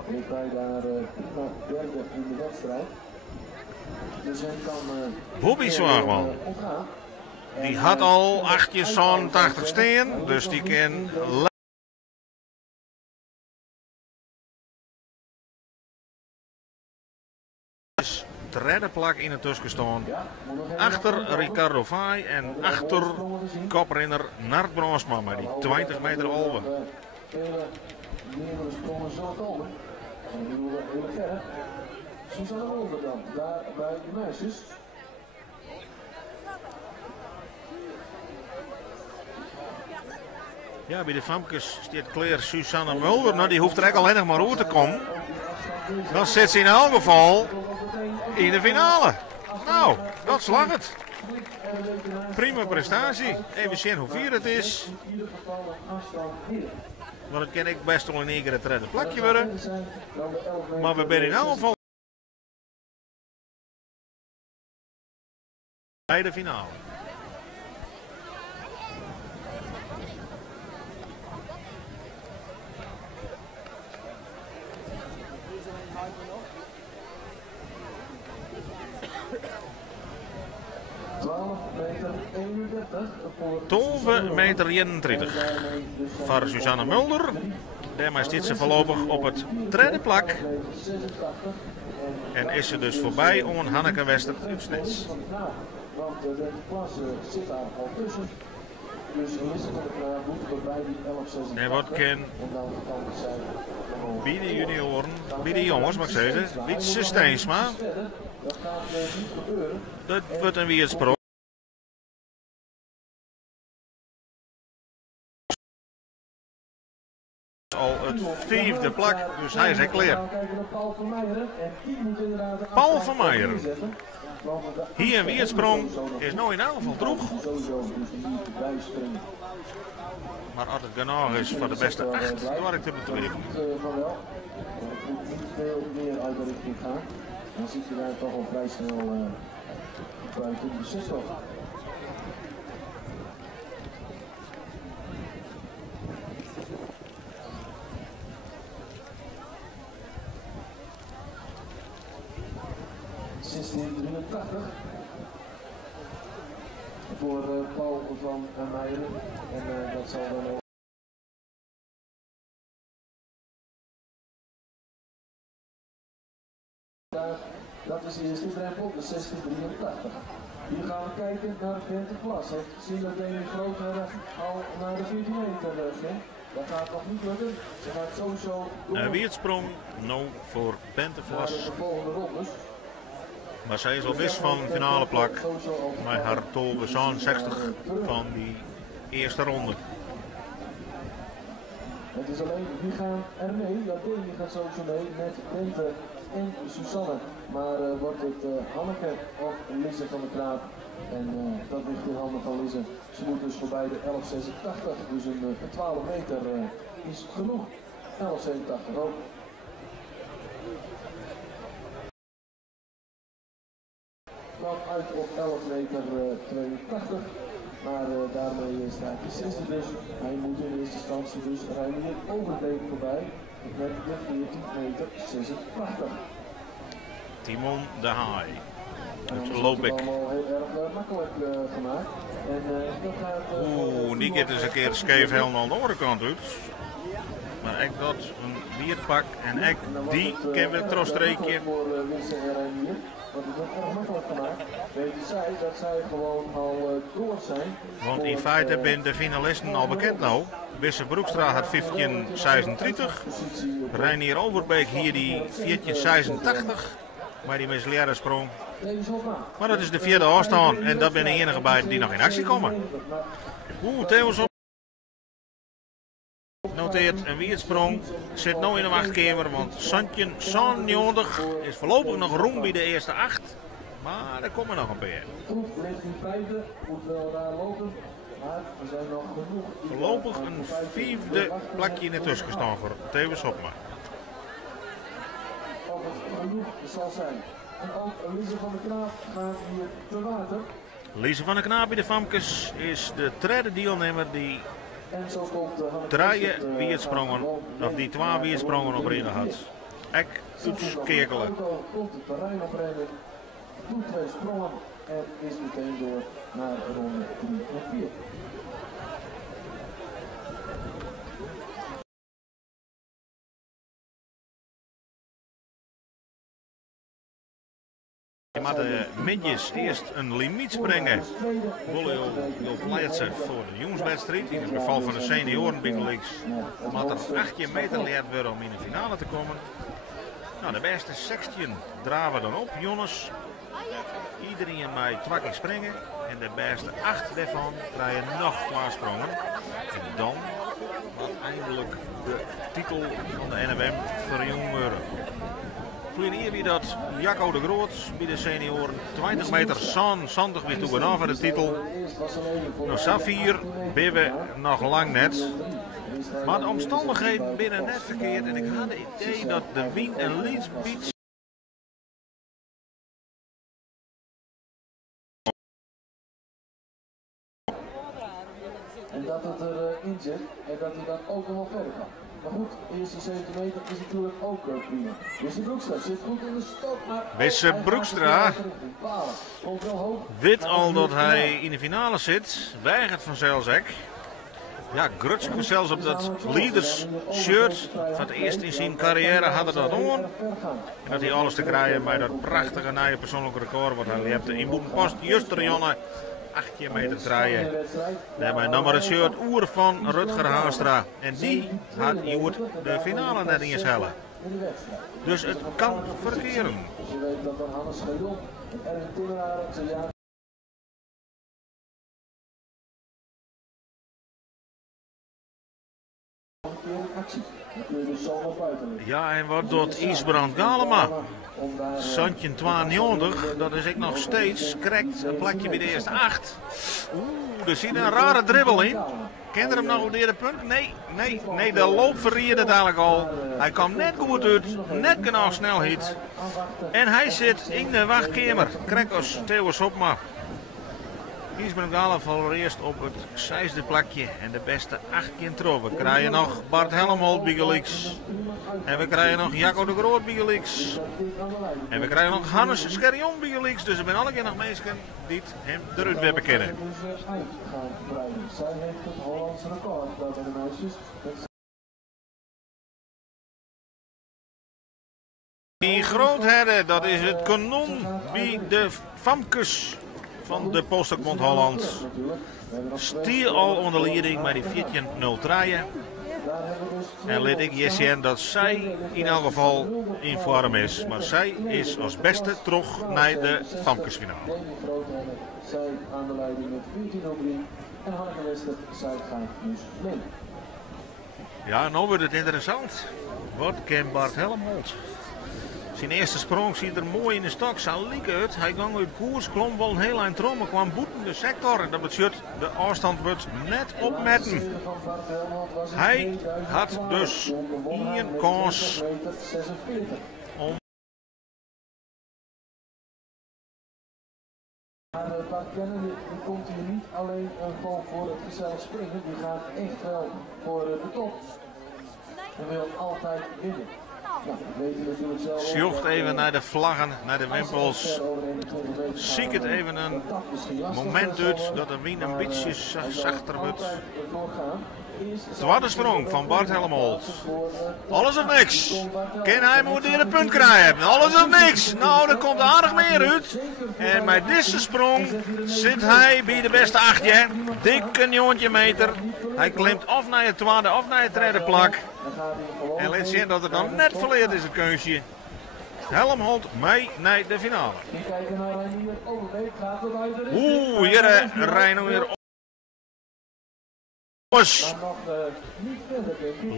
ligt hij daar prima derde in de wedstrijd. Dus hij kan Bobby Zwaarman, die had al 8,80 steen, dus die kan derde plak in het tussen staan. Achter Ricardo Vai en achter koprenner Nart Bronsma, maar die 20 meter over. Vele meerdere sprongen zullen komen. En die willen heel ver. Susanne Mulder dan, daar bij de meisjes. Ja, bij de famkes staat klaar Susanne Mulder. Nou, die hoeft er eigenlijk alleen nog maar uit te komen. Dan zit ze in elk geval in de finale. Nou, dat slag het. Prima prestatie. Even zien hoe vier het is. Want het kan ik best wel in één keer het redde plakje worden. Maar we zijn in elk geval bij de finale. Voor 12,31 meter voor Susanne Mulder. Daarmee zit ze voorlopig op het derde plak. En is ze dus voorbij om een Hanneke Wester uit Snits. Want de klasse zit daar al tussen. Dus Elise van der Klaar moet voorbij die 11,86. En wat kan bij de junioren, bij de jongens mag ik zeggen, Wietse Steensma. Dat gaat niet gebeuren. Dat wordt een weersprong. Al het vijfde plak, dus hij is klaar. Paul van Meijeren. Hier een weersprong is nou in elk geval droeg. Maar als het genoeg is voor de beste 8, dan word ik te betwijfelen. Het moet niet veel meer uit de richting gaan. Dan zit je daar toch al vrij snel buiten de 60. voor Paul van Meijeren. En dat zal dan ook. Dat is de eerste drempel, de 1683. Hier gaan we kijken naar Bente Vlas. Heeft gezien dat Demi Groothede al naar de 14 meter ging. Dat gaat nog niet lukken. Ze gaat sowieso door. Een weertsprong, no voor Bente Vlas. De volgende rondes. Maar zij is al wist van de finale plak. Maar haar tol was 60 van die eerste ronde. Het is alleen wie gaan er mee. Ja, Demi gaat sowieso mee met Bente en Susanne. Maar wordt het Hanneke of Lise van der Kraat? En dat ligt in handen van Lise. Ze moet dus voorbij de 1186. Dus een 12 meter is genoeg. 1187 ook. Dan uit op 11 meter 82. Maar daarmee staat hij zesde dus. Hij moet in eerste instantie dus Reinier Overbeek voorbij. Met de 14 meter 86. Timon de Haai. Dat Het is loop ik. allemaal heel erg makkelijk gemaakt. En dat gaat... Oeh, die keert eens een keer scheef helemaal aan de andere kant uit. Maar ik dat een bierpak en ik die ken we trostreekje. Voor Winston en Reinier. Want het wordt erg makkelijk gemaakt. Weten zij dat zij gewoon al door zijn. Want in feite zijn de finalisten al bekend nou. Wisse Broekstra had 15:36. Reinier Overbeek hier die 14:86. Maar die misleerde sprong. Maar dat is de vierde afstand en dat zijn de enige beiden die nog in actie komen. Oeh, Theos op. Noteert een wiertsprong. Zit nu in de wachtkamer, want Santje Sanjondig is voorlopig nog roem bij de eerste 8. Maar er komen nog een paar. Goed, ligt in vijfde, moet wel daar lopen. Maar er zijn nog genoeg. Voorlopig een vierde plakje in de tussen gestaan voor Theos Hopma. Of het genoeg zal zijn. En ook Lise van der Knaap gaat hier te water. Lise van der Knaap bij de Famkes is de derde deelnemer die En zo komt draaien wiertsprongen, of die 2 wiertsprongen op ringen had. Ik toetskekelen. Komt het terrein oprennen, doet 2 sprongen en is meteen door naar ronde 3 en 4. Je mag de midjes eerst een limiet springen. Wil plaatsen voor de jongenswedstrijd. In het geval van de senioren Leagues mag er 18 meter leerd worden om in de finale te komen. Nou, de beste 16 draven we dan op, jongens. Iedereen mij 2 keer springen. En de beste 8 daarvan krijgen nog 2 sprongen. En dan wordt eindelijk de titel van de NWM verjongen worden. Hier weer dat Jacco de Groot bij de senioren 20 meter zandig weer toe en voor de titel. Nou, Safir ben we nog lang net. Maar de omstandigheden binnen net verkeerd. En ik had het idee dat de wind en Leeds Beach. En dat het erin zit en dat hij dan ook nog wel verder kan. Maar goed, de eerste 70 meter is natuurlijk ook prima. Wisse Broekstra zit goed in de stok, maar... Wisse Broekstra weet al dat hij in de finale zit. Weigert van Zelzek. Ja, Grutske zelfs op dat leaders shirt van het eerst in zijn carrière had het dat on. En dat hij alles te krijgen bij dat prachtige nieuwe persoonlijke record. Want hij leert in Boekenpost juist de jongen 18 meter draaien. Daar hebben we nog maar een shirt oer van Rutger Haastra. En die had Joert de finale net in hellen. Dus het kan verkeren. Je weet dat dan Hannes Schedel en Erwin Timmeraren zijn jaar... Ja, en wat doet Isbrand Galema? Santje 92, dat is ik nog steeds. Krijgt een plakje bij de eerste 8. Oeh, er zit een rare dribbel in. Kent hem nog op de punt? Nee, de loop verrierde het eigenlijk al. Hij kwam net goed uit, net genoeg snelheid. En hij zit in de wachtkamer. Krekos, Theos Hopma. Isbrand Galema valt eerst op het 6e plakje en de beste 8 keer troffen. We krijgen nog Bart Helmholt Bigelix. En we krijgen nog Jacco de Groot Bigelix. En we krijgen nog Hannes Scherjon Bigelix. Dus er zijn alle keer nog mensen die hem eruit weer bekennen. Zij heeft het Hollands record bij de meisjes. Die grootherde, dat is het kanon bij de Famkes van de Polstukmond Holland. Stier al onder leiding bij die 14-0 draaien. En let ik je zien dat zij in elk geval in vorm is. Maar zij is als beste terug naar de Famkesfinale. Zij aan de leiding met 14-03 en Hanneke Wester, zij gaat dus mee. Ja, nou wordt het interessant. Wat kan Bart Helmholt? Zijn eerste sprong ziet er mooi in de stok, zo liek uit. Hij ging uit koers, klom wel een heel eind trom, maar kwam boeten de sector. En dat betekent, de afstand wordt net opmetten. Hij had dus een kans om Maar Bart Kennen die komt hier niet alleen gewoon voor het gezellig springen, die gaat echt wel voor de top. En wil altijd winnen. Nou, weet je natuurlijk zelf. Sjocht even naar de vlaggen, naar de wimpels. Ziek het even een moment uit dat de wind een beetje zachter wordt. Tweede sprong van Bart Helmholt. Alles of niks. Ken hij moet hier een punt krijgen. Alles of niks. Nou, er komt aardig meer uit. En met deze sprong zit hij bij de beste achtje. Dikke jongetje meter. Hij klimt of naar je tweede of naar je derde plak. En laat zien dat het dan net verleerd is het keusje. Helmholt mee naar de finale. Oeh, hier Reino weer op. Jongens,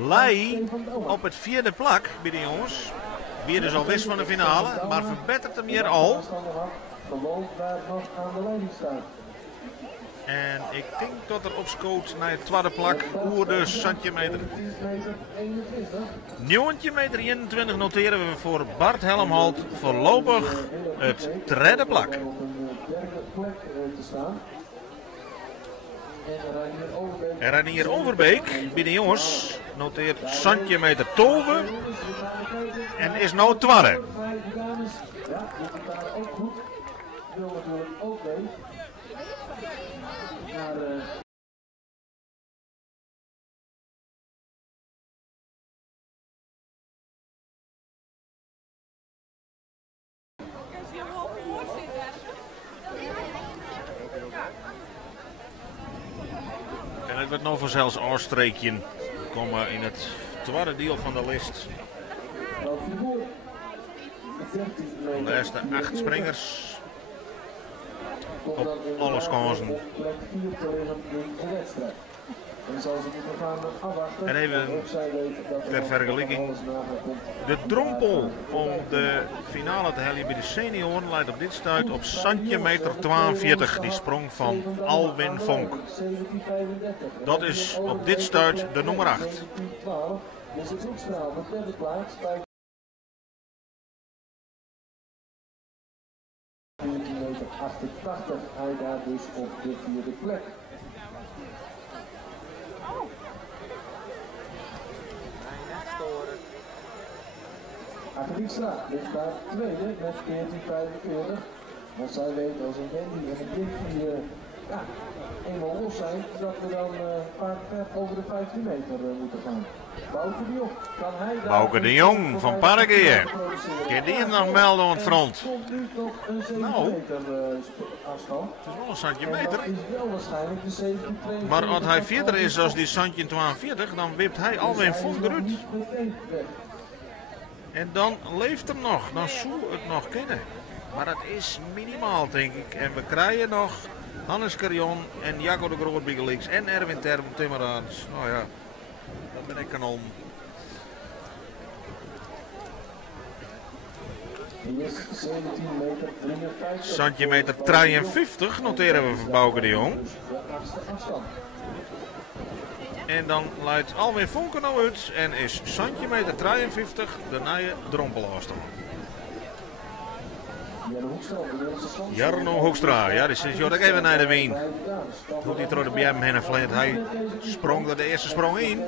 Lei op het vierde plak bij de jongens. Wie dus al wist van de finale, maar verbetert hem hier al. En ik denk dat er op scoot naar het tweede plak oer de centimeter. 9 meter 21 noteren we voor Bart Helmholt voorlopig het derde plak. En Reinier Overbeek bij de jongens noteert centimeter 12 en is nou tweede. En het wordt nog vanzelfs afstreekje komen in het tweede deel van de list. De eerste 8 springers op alle kansen. En even ter vergelijking. De drompel om de finale te halen bij de senioren leidt op dit stuit op centimeter 42. Die sprong van Alwin Vonk. Dat is op dit stuit de nummer 8. Hij daar dus op de vierde plek. Akadiekstra ligt daar tweede met 14,45. Want zij weet als een Wendy en een Dick die eenmaal los zijn, dat we dan vaak ver over de 15 meter moeten gaan. Bouke de Jong, kan hij daar... Bouke de Jong van Parkeer. Kun je nog melden aan het front? Nou, het is wel een centimeter. Maar als hij verder is als die centimeter 42, dan wipt hij alweer vol eruit. En dan leeft er nog, dan zou het nog kunnen. Maar dat is minimaal, denk ik. En we krijgen nog Hannes Carrion en Jacco de Groot Biegelix en Erwin Timmeraans. Nou ja, dat ben ik kanon. Centimeter 53 noteren we voor Bouke de Jong. En dan leidt Alwin Vonken nou uit en is centimeter 53 de nieuwe drompelafstand. Jarno Hoekstra, ja, die zit ook even naar de wien. Goed, die trok de bij hem heen en vleet. Hij sprong er de eerste sprong in.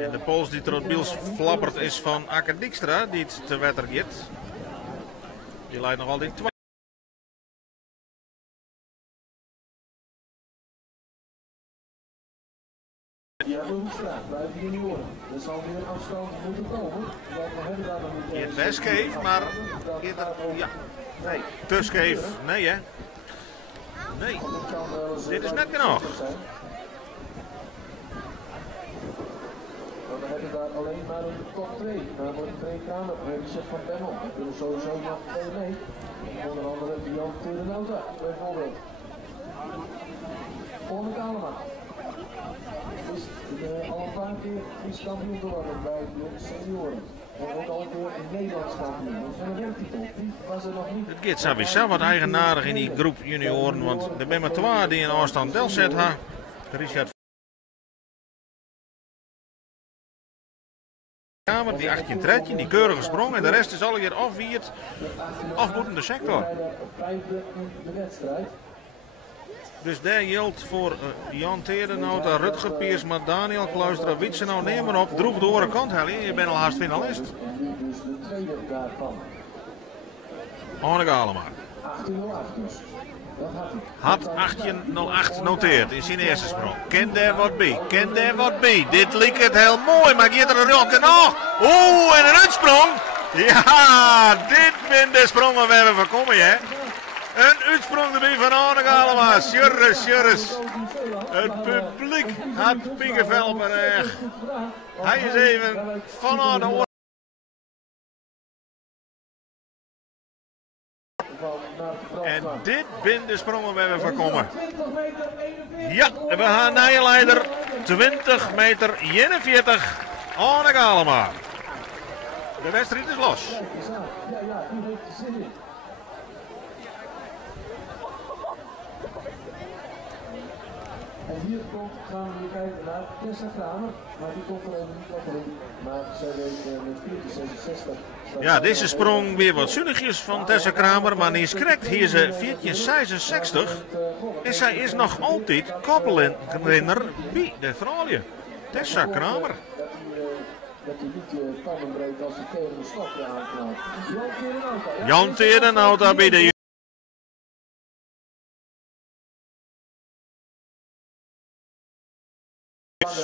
En de pols die trot Biels flappert is van Akker Dijkstra, die het te wetter gaat. Die leidt nog altijd 2. Ja, Hoekstra, blijf je niet horen. Er zal weer een afstand moeten komen. Je hebt best scheef, maar ja, nee, te scheef, nee hè. Nee, dit is net genoeg. We hebben daar alleen maar in de top 2, namelijk 2 Kamer en Richard van Bemmel. We kunnen sowieso nog 2 mee. Onder andere Jan Terenauta, bijvoorbeeld. Volgende Kalema. Is al een paar keer Fries kampioen geworden bij de senioren. En ook al een keer in Nederlands kampioen. En een wereldtitel. Die was er nog niet. Het gaat sowieso wat eigenaardig in die groep junioren, want er zijn maar 2 die een afstand del zet hebben. Richard Kamer, die 18 tredje, die keurige sprong en de rest is alweer afwierd, afboetende sector. Dus daar geldt voor Jan Terenhout, Rutger Piersma, Daniel Kluistra, Wietse nou neem maar op, droeg de oren kant Helly, je bent al haast finalist. Anne Galema. Had 18.08 noteerd in zijn eerste sprong. Ken daar wat bij, ken daar wat bij. Dit liep het heel mooi, maar gaat er een rokken nog. Oeh, en een uitsprong. Ja, dit ben de sprong waar we hebben voorkomen, hè. Een uitsprong erbij van Anne Galema. Sjurres, sjurres. Het publiek had Piekenvel berecht. Hij is even vanuit de oor. En dit ben de sprongen waar we van komen. Ja, we gaan naar je leider. 20 meter 41. Anne Galema. De wedstrijd is los. Ja, die heeft er zin in. En hier gaan we kijken naar Tessa Kramer, maar die komt er even niet op in. Maar zij weet met 4,66. Ja, deze sprong weer wat zunnigjes van Tessa Kramer, maar niet correct. Hier is ze 4,66 en zij is nog altijd koprenner bij de vrouwje. Tessa Kramer. Dat hij niet tanden breekt als hij tegen de stokje aanknalt. Jan Terenhout bij de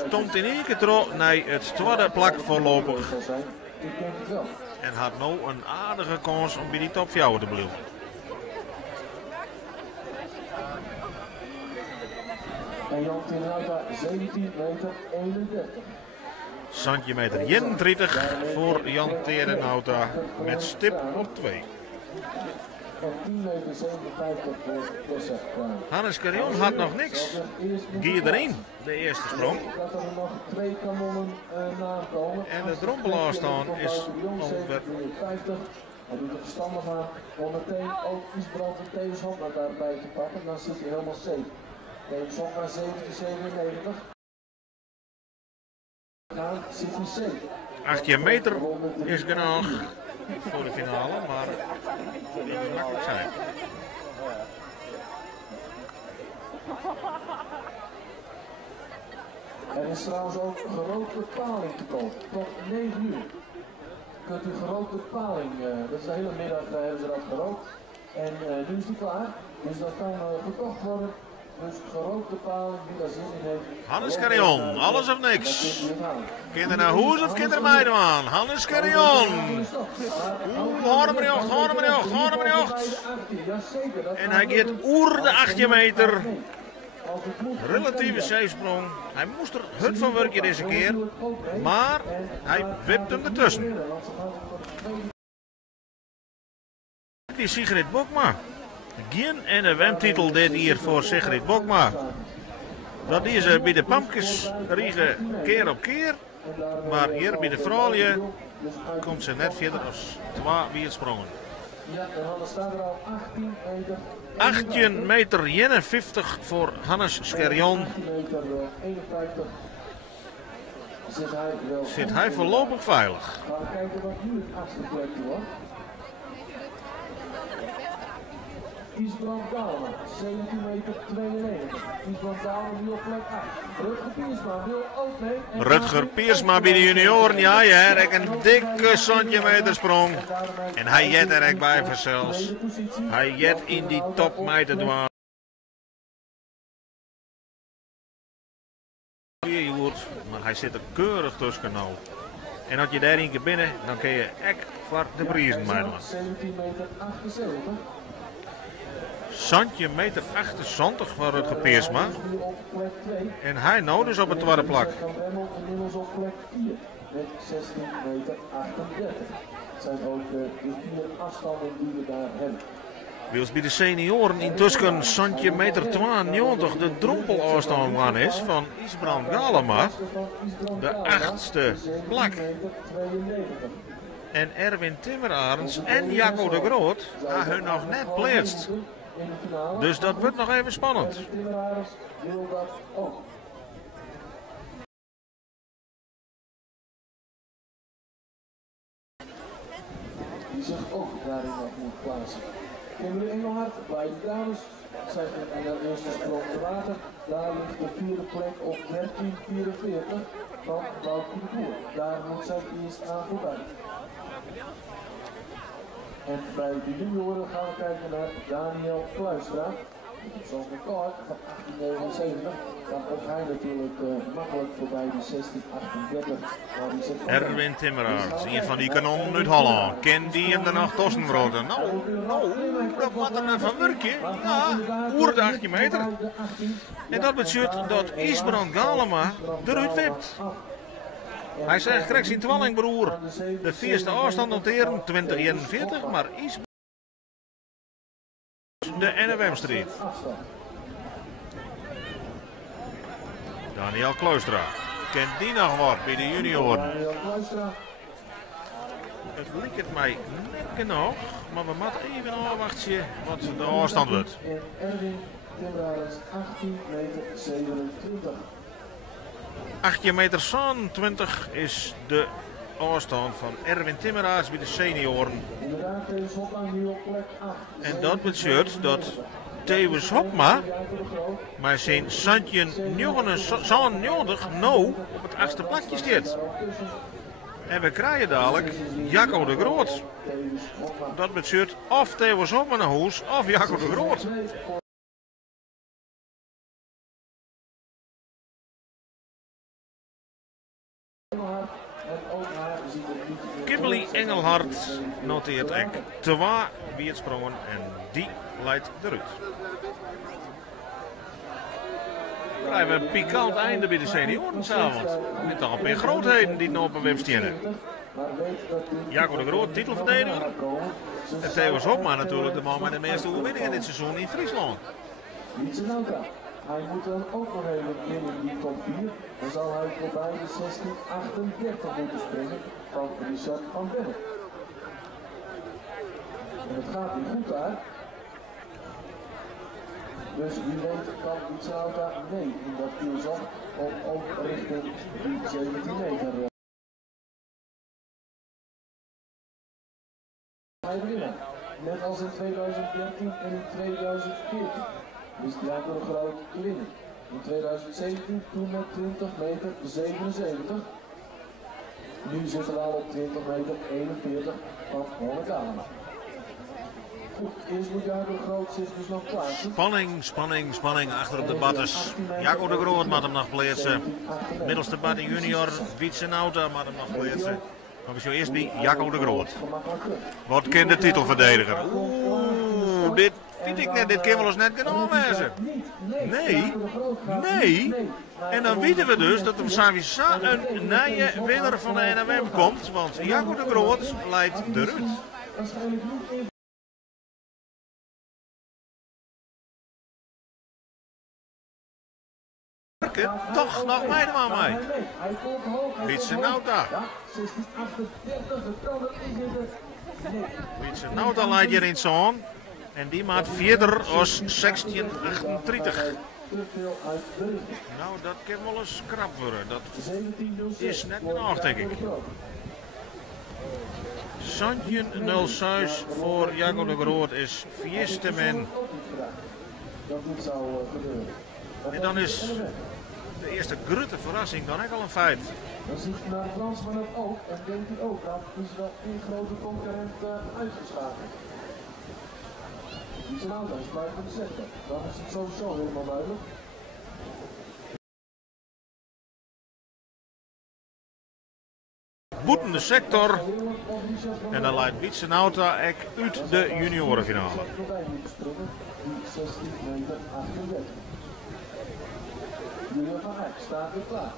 stond in één keer terug naar het tweede plak voorlopig. En had nu een aardige kans om bij die top 4 te blijven. En Jan Terenhout 17 meter 31. Centimeter 31 voor Jan Terenhout met stip op 2. En 10 meter 57 voor Tessa Kramer. Hannes Carion had nog niks. Gier erin, de eerste sprong. Dat er nog 2 kanonnen nakomen. En de drompelaar is ongeveer 50. Hij doet er verstandig aan om meteen ook Isbrand en Theus Hopman daarbij te pakken. Dan zit hij helemaal safe. Theus Hopman 17,97. Dan zit hij safe. 18 meter is genoeg voor de finale, maar dat is makkelijk zijn. Er is trouwens ook gerookte paling te koop. Tot 9 uur kunt u gerookte paling, dat is de hele middag hebben ze dat gerookt. En nu is die klaar, dus dat kan verkocht worden. Dus gerookte paling, wie daar zin in heeft. Hannes Carion, alles of niks. Kinderen naar Hoes of kinderen meiden aan? Hannes Carion. Hoor hem in de ocht, hoor hem in de ocht, hoor hem in de ocht. En hij gaat oer de 18 meter. Relatieve zeesprong. Hij moest er hut van werken deze keer. Maar hij wipt hem ertussen. Die Sigrid Bokma. Geen en een WM-titel dit hier voor Sigrid Bokma. Dat is bij de Pampkes riegen keer op keer. Maar hier bij de vrouwje komt ze net verder als 2 wiersprongen. Ja, en dan staan er al 18 meter 51 voor Hannes Scherjon. 18 meter 51 zit hij voorlopig veilig. Gaan we kijken wat nu het achtste plekje wordt. Isbrand Galema, 17 meter 92. Isbrand Galema nu op plek 8. Rutger Piersma wil ook mee. Rutger Piersma bij de junioren, ja, ja, een dikke centimetersprong. En hij jet er ook bij voor zelfs. Hij jet in die top meter dwaan. Maar hij zit er keurig tussen nou. En als je daar een keer binnen, dan kun je echt voor de prijzen meedoen. 17 meter 78. Centimeter 78 voor Rutger Piersma. En hij nou dus op het tweede plak. Inmiddels op plek 4 met 16 meter 38. Het zijn ook de 4 afstanden die we daar hebben. Wils bij de senioren intussen centimeter 92 de drompelafstand aan is van Isbrand Galema. De 8e plak. En Erwin Timmerarens en Jacco de Groot hebben hun nog net plaatst. Dus dat wordt nog even spannend. daarin nog moet plaatsen. Kimberly Engelhard, bij de dames, zijn in de eerste sprong te water. Daar ligt de vierde plek op 13:44 van Woutje de Boer. Daar moet zij eerst aan voorbij. En bij de junioren gaan we kijken naar Daniel Kluistra. Zoals record van 1879 kan ook hij natuurlijk makkelijk voorbij die 16:38. Erwin Timmeraert, een van die kanonnen uit Holland. Ken die hem daarna Tossenbroden. Nou, dat wat een verwerkje. Ja, oer de 18 meter. En dat betekent dat Isbrand Galema eruit wipt. Hij zegt, krijg zijn tweelingbroer de eerste afstand noteren, 20:41, maar Isbrand de NWM-strijd. Daniel Kluistra. Kent die nog wat bij de junioren? Het lijkt het mij net genoeg, maar we moeten even afwachten wat de afstand wordt. Erwin Timmeraert 18:27. 18:27 is de afstand van Erwin Timmeraert bij de senioren. Inderdaad, Tevens Hopma nu op plek 8. En dat betekent dat Tevens Hopma maar zijn Santje 99 nou op het 8e plakje staat. En we krijgen dadelijk Jacco de Groot. Dat betekent of Tevens Hopma naar huis of Jacco de Groot. Kimberly Engelhard noteert ek 2 weersprongen en die leidt eruit. We krijgen een pikant einde bij de seniorenavond. Met al een paar grootheden die nog op een web staan. Jacco de Groot, titelverdediger. En Tevens Hopma natuurlijk de man met de meeste overwinningen dit seizoen in Friesland. Hij moet dan ook nog even binnen die top 4. Dan zal hij voorbij de 16:38 moeten springen van Richard van Bellen. En het gaat niet goed daar. Dus wie weet kan Itzauta mee in dat kielzak om ook richting die 17 meter. Hij winnen. Net als in 2013 en in 2014. Dus Jacco de Groot te winnen. In 2017 toen met 20:77. Nu zitten we al op 20:41 van Holle Kalema. Goed, eerst moet Jacco de Groot zich dus nog plaatsen. Spanning achter op de batters. Jacco de Groot moet hem nog plaatsen. Middelste batter junior, Wietsenauta moet hem nog plaatsen. Maar we zien eerst bij Jacco de Groot. Wat kent de titelverdediger? Oeh, dit vind ik net, dit kan wel eens net genomen wezen. Nee. En dan weten we dus dat er Savisa een nieuwe winnaar van de NWM komt, want Jacco de Groot leidt eruit. Toch nog meedoen mij. Wietsenauta. Wietsenauta leidt hier in zo'n. En die maakt verder als 16:38. Nou, dat kan wel eens krap worden. Dat is net genoeg, denk ik. Santje 06 voor Jacco de Groot is vierste man. En dan is de eerste grote verrassing dan ook al een feit. Dan ziet naar Fransman het ook en denkt hij ook, dat is wel één grote concurrent uitgeschakeld. Die zijn auto is buiten de sector. Dan is het sowieso helemaal duidelijk. Boeten de sector. En dan leidt Wietsenauta uit de juniorenfinale. Julia van Eyck staat weer klaar.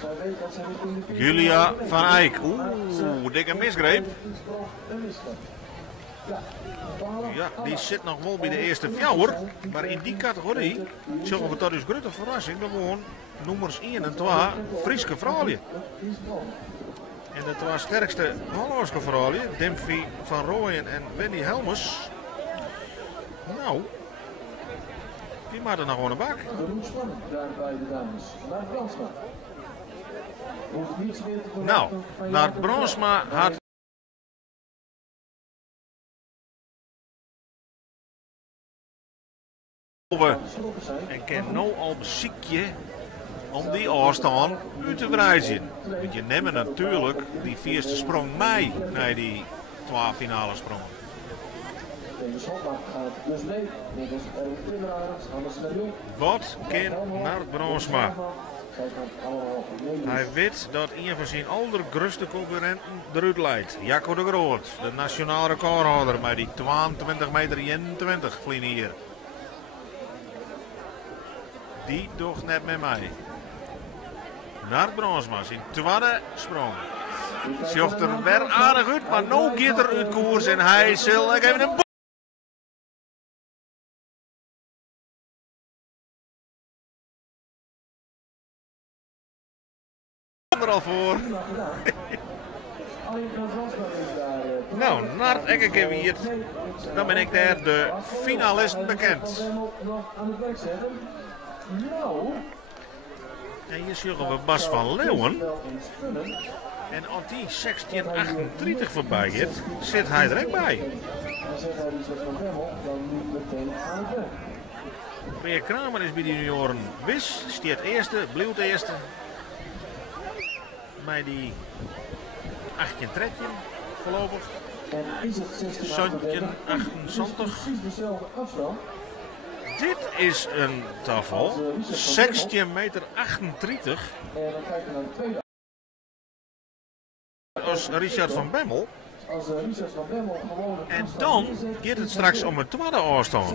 Zij weet dat ze richting de Julia van Eyck. Oeh, dikke misgreep. Ja, die zit nog wel bij de eerste fjouwer. Maar in die categorie zullen we tot dus grote verrassing gewoon nummers 1 en 2 Frieske vrouwen. En de 2 sterkste Hollandse vrouwen, Demphy van Rooyen en Wendy Helmers. Nou, die maken nog gewoon een bak. Er moet spanning daar bij de dames. Naar Brandsma. Hoeft niets meer te verwachten. Nou, naar Brandsma had boven. En kan nou al beziekje om die afstand uit te wrijven. Want je neemt natuurlijk die eerste sprong mee naar die 12 finale sprongen. Wat kan Nart Bronsma? Hij weet dat een van zijn allergrootste concurrenten eruit leidt. Jacco de Groot, de nationaal recordhouder met die 22 meter 21 vliegen hier. Die doet net met mij. Nart Bronsma, zijn tweede sprong. Zocht er weer aardig uit, maar nu gaat er uit koers en hij zal even een er al voor. Nou, Nart ik heb hier. Dan ben ik daar de finalist bekend. En hier zien we Bas van Leeuwen. En als die 1638 voorbij gaat, zit hij er ook bij. Peer Kramer is bij de junioren wis, stiert eerste, blijft eerste. Bij die 18 trekje voorlopig. Santje 78. Dit is een tafel. 16 meter 38. Als Richard van Bemmel. En dan gaat het straks om een tweede afstand.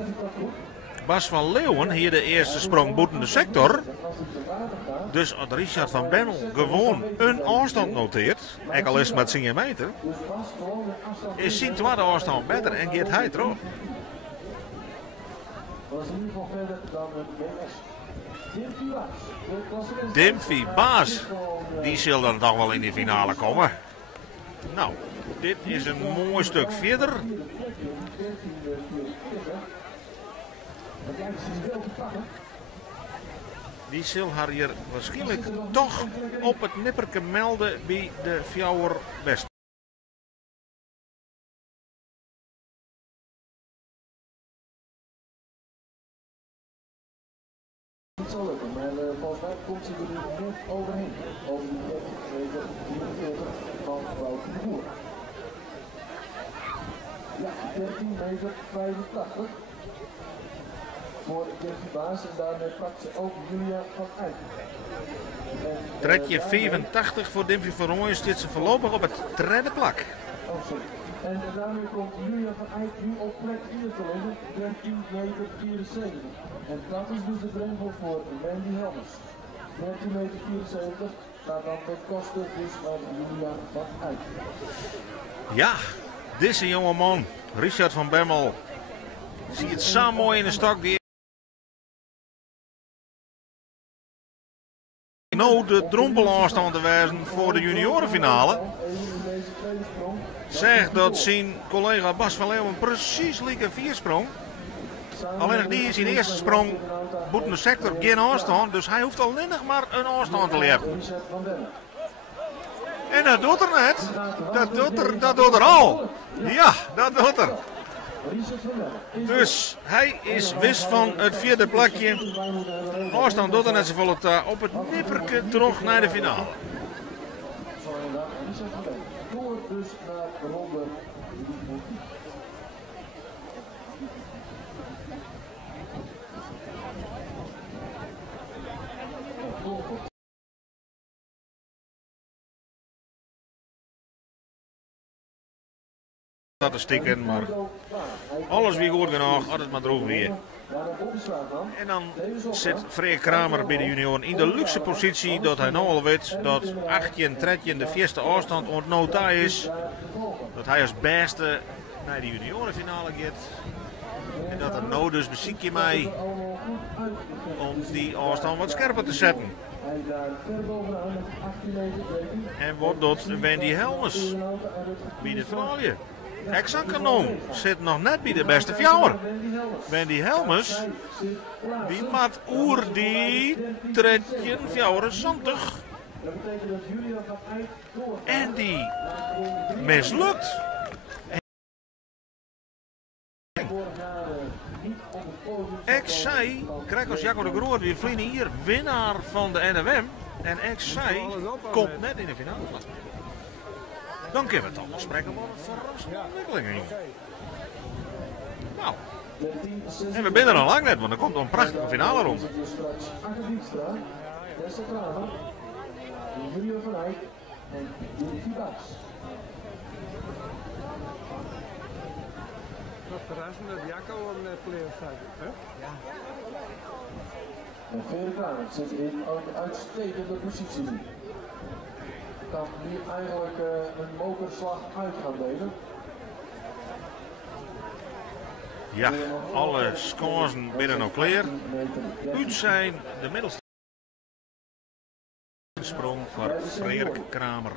Bas van Leeuwen hier de eerste sprong boeten de sector. Dus als Richard van Bemmel gewoon een afstand noteert, ik al is met 10 meter, is zijn tweede afstand beter en gaat hij erop. Dimfy Baas, die zal dan toch wel in de finale komen. Nou, dit is een mooi stuk verder. Die zal haar hier waarschijnlijk toch op het nipperke melden bij de Fjouwer West. Het zal lukken, maar volgens mij komt ze er nu net overheen. Over die 44 van Wouter de Boer. Ja, 13 meter 85. Voor Dimfy Baas en daarmee pakt ze ook Julia van Eyck. Trekje 85 voor Dimfy van Rooyen zit ze voorlopig op het derde plak. Oh, sorry. En daarmee komt Julia van Eyck nu op plek 4 te liggen, 13 meter 74. En dat is dus de drempel voor Wendy Helmers. 13 meter 74 gaat dan ten koste dus van Julia van Eyck. Ja, deze jonge man, Richard van Bemmel, zie het zo mooi in de stok. Die nou de drompelafstand te wijzen voor de juniorenfinale. Zegt dat zijn collega Bas van Leeuwen precies lieke 4 sprong. Alleen die is in de eerste sprong boeten de sector geen afstand, dus hij hoeft alleen nog maar een afstand te leren. En dat doet er net. Dat doet er al. Ja, dat doet er. Dus hij is wis van het vierde plakje. Afstand doet er net zoveel op het nipperke terug naar de finale. Statistieken, maar alles wie goed genoeg, altijd maar droog weer. En dan zit Freek Kramer bij de junioren in de luxe positie dat hij nou al weet dat 18 tredje de eerste afstand ontnota is. Dat hij als beste naar de juniorenfinale gaat. En dat er nou dus beziek je mij om die afstand wat scherper te zetten. En wat doet Wendy Helmers bij de finale? Hexakanon zit nog net bij de beste fjouwer. Wendy Helmers, die maakt oer die tredje fjouwer zondag. En die mislukt. Ik XC, krijg als Jacco de Groot weer vrienden hier, winnaar van de NWM. En XC komt net in de finale. Dan kunnen we het allemaal spreken over verrassende ontwikkelingen. Nou, en we zijn er al lang net, want er komt een prachtige finale rond. Wat verrassend dat Jacco een player staat. Ja. En Veer Kramer zit in een uitstekende positie nu. Kan nu eigenlijk een mokerslag uit gaan delen. Ja, alle scores binnen nog klaar. Uit zijn de middelste sprong voor Frederik Kramer.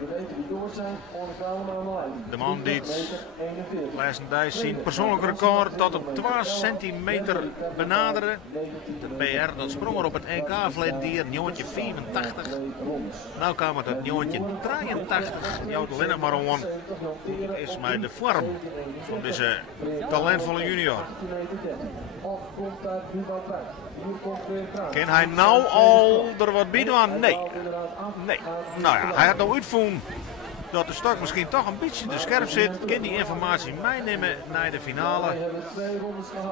De man die het zijn persoonlijk record tot op 12 centimeter benaderen. De PR dat sprong er op het NK verleden dier, 85. Nou kwam het uit 83. Jouw alleen maar om is mij de vorm van deze talentvolle junior. Kan hij nou al er wat bij doen? Nee. Nee. Nou ja, hij had nou uitgevonden dat de stok misschien toch een beetje te scherp zit. Kan die informatie meenemen naar de finale.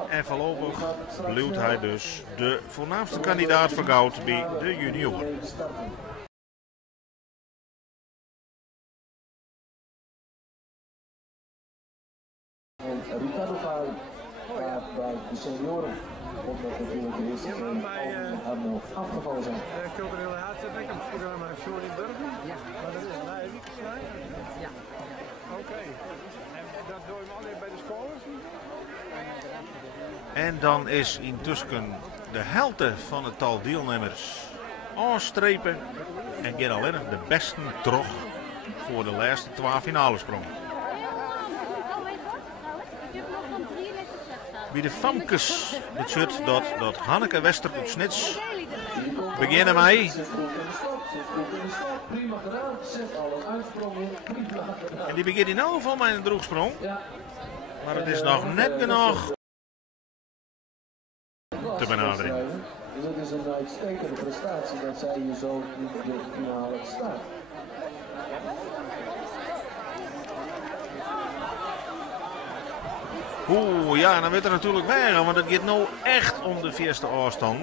En voorlopig blijft hij dus de voornaamste kandidaat voor goud bij de junioren. Ricardo Vaai bij de senioren. Omdat natuurlijk de eerste twee afgevallen zijn. Culturele uitzending, het programma Jordi Burger. Ja. Maar dat is een Wiekensnij? Ja. Oké. En dat doe je alleen bij de scholars? En dan is intussen de helte van het tal deelnemers aanstrepen. En gaat alleen nog de beste terug voor de laatste 12 finale sprongen. Bij de Famkes, het shirt dat Hanneke Wester op Snits beginnen mij. En die begint in elk geval met een droegsprong. Maar het is nog net genoeg te benaderen. Dus het is een uitstekende prestatie dat zij hier zo in de finale staat. Oeh, ja, dan wordt er natuurlijk weinig, want het gaat nou echt om de eerste afstand.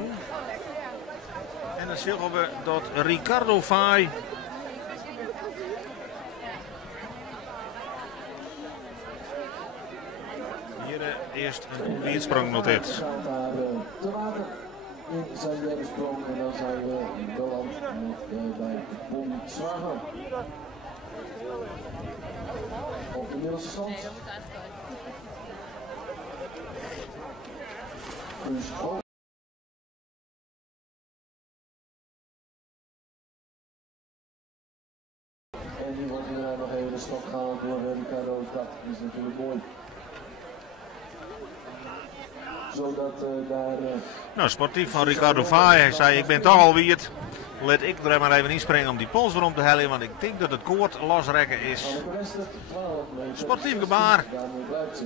En dan zien we dat Ricardo Vaai hier eerst een weersprong noteert. Gaat daar te water in zijn derde sprong en dan zijn we beland bij Bobby Zwager. Op de middelste stand. Dus en die wordt inderdaad nog even de stap gehaald door Ricardo. Dat is natuurlijk mooi. Zodat daar... Nou, sportief van Ricardo Vaai. Hij zei, ik ben toch al wierd. Let ik er maar even inspringen om die pols erom te hellen, want ik denk dat het koord losrekken is. Sportief gebaar.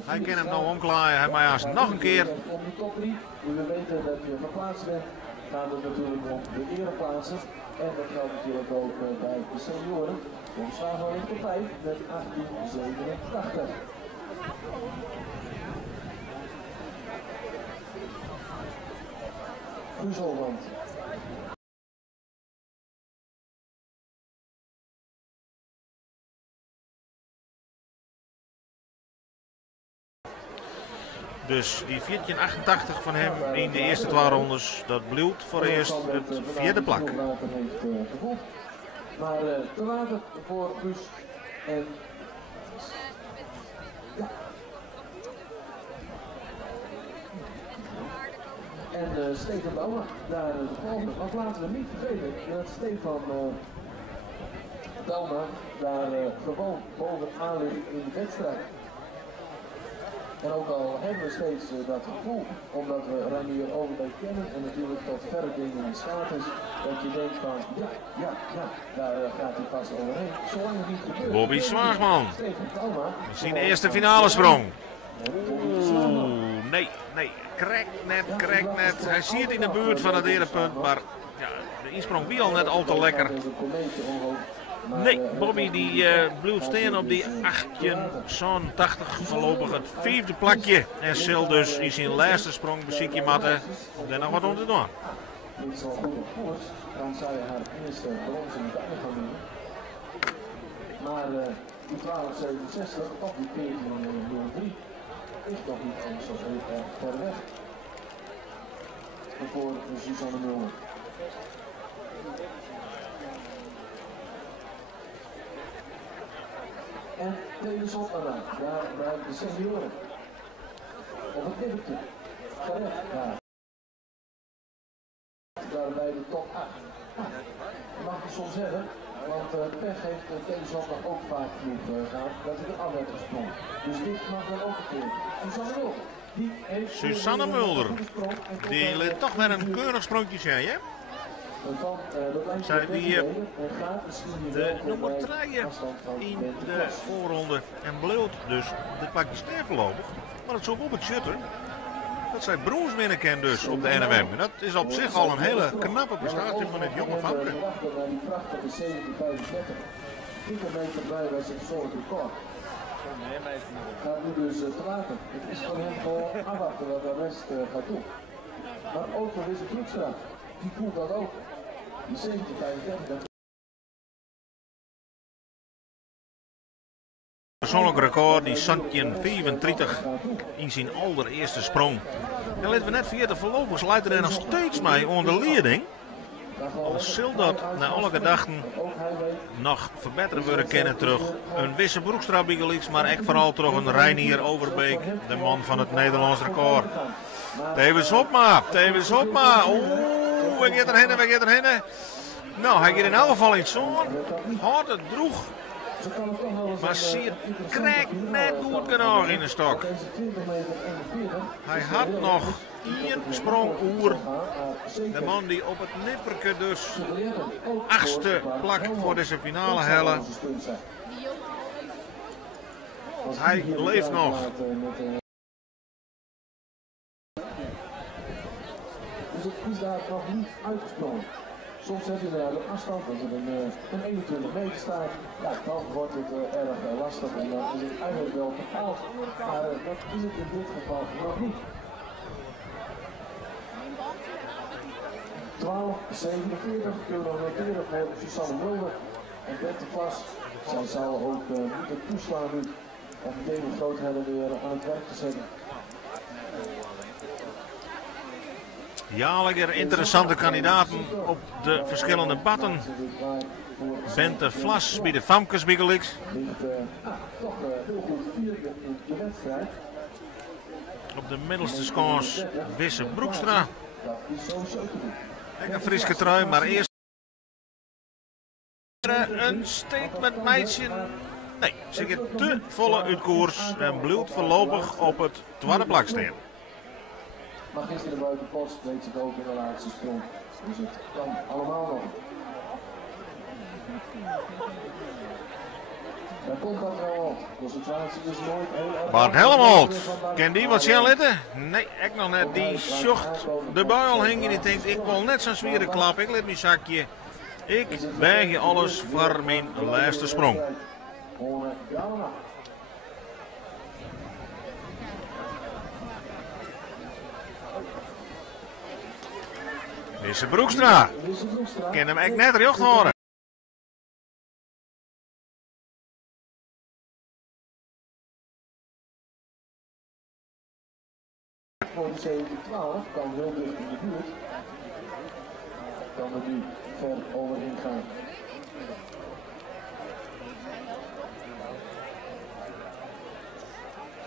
Hij kan hem nou omklaaien. Hij mag nog een keer. Om de top 3, nu we weten dat je verplaatst bent, gaat het natuurlijk om de ereplaatsen. En dat geldt natuurlijk ook bij de senioren. Om Zwager ligt op 5 met 1887. Guus Holland. Dus die 1488 van hem in de eerste 12 rondes, dat blijft voor eerst het vierde plak. Maar te later voor Guus en ja. En Stefan Bouwer, daar de volgende. Want laten we niet vergeten dat Stefan Bouwer daar gewoon bovenaan ligt in de wedstrijd. En ook al hebben we steeds dat gevoel, omdat we Reinier Overbeek kennen en natuurlijk tot verre dingen in staat is, dat je denkt van ja, daar gaat hij vast overheen. Zolang het niet gebeurt. Bobby Zwaagman. We zien de eerste finale sprong. Oeh, nee. Krijgt net. Hij ziet in de buurt van het derde punt, maar ja, de insprong wie al net al te lekker. Nee, Bobby die blijft staan op die 88 voorlopig het vijfde plakje. En zal dus in zijn laatste sprong beziekje matten om daar nog wat om te doen. Dit zal goed op koers, dan zou je haar eerste bronzen medaille gaan winnen. Maar die 1267 op die 1403 is toch niet eens zo heel erg ver weg. En voor Suzanne Mulder. En Tevens Opera, daar bij de senioren. Op het nippertje. Gerecht daar. Daar bij de top 8. Dat mag je soms zeggen, want pech heeft Tevens Opera ook vaak genoeg gehad dat hij er af werd gesprongen. Dus dit mag dan ook een keer. Suzanne Mulder. Suzanne Mulder. Die liet toch weer een keurig sprongje zijn, hè? Zij die de nummer 3 in de voorronde en bleef dus de pakjes neer voorlopig. Maar het is ook op het shutter dat zij brons winnen kan dus op de NWM. En dat is op zich al een hele knappe prestatie van dit jonge vrouwtje. Gaat nu dus te laten. Het is van hem gewoon afwachten wat de rest gaat doen. Maar ook voor deze Broekstra, die voelt dat ook. Die 1735. Persoonlijk record, die Santjen 35 in zijn allereerste sprong. En laten we net via de voorlopers leiden er nog steeds mee onder leiding. Al zal dat na alle gedachten nog verbeterd worden kennen terug. Een Wisse Broekstra Bigelix, maar echt vooral terug een Reinier Overbeek, de man van het Nederlands record. Tevens Hopma. Oeh, we gaan erheen. Nou, hij gaat in elk geval iets zo. Hard het droeg. Maar Siert krijgt net goed genoeg in de stok. Hij had nog 1 sprong oer. De man die op het nipperke dus 8e plak voor deze finale hellen. Hij leeft nog. Dus het is daar nog niet uitgesprongen. Soms heb je daar de afstand, als er een 21 meter staat, ja, dan wordt het erg lastig en dan is het eigenlijk wel bepaald. Maar dat is het in dit geval nog niet. 12:47 kunnen we noteren voor Suzanne Mulder en Bette Vlas. Zij zou ook moeten toeslaan nu om Demi Grootheden weer aan het werk te zetten. Jaarlijker interessante kandidaten op de verschillende batten. Bente Vlas bij de Famkes Bigelix. Op de middelste scores Wisse Broekstra. En een Frieske trui, maar eerst een statement meisje. Nee, ze gaat te volle uit koers en blijft voorlopig op het tweede plak staan. Maar gisteren buiten post deed ze het ook in de laatste sprong. Dus het kan allemaal nog. Daar komt dat wel op. De situatie is nooit heel erg. Bart Hellemold, ken die wat zien litten? Nee, ik nog net. Die zocht de bui al hing en die denkt, ik wil net zo'n zwierde klap. Ik let mijn zakje. Ik weig je alles voor mijn laatste sprong. Wisse Broekstra. Ken hem echt net recht horen. Voor de 712 kan heel dicht in de buurt. Kan er nu ver overheen gaan.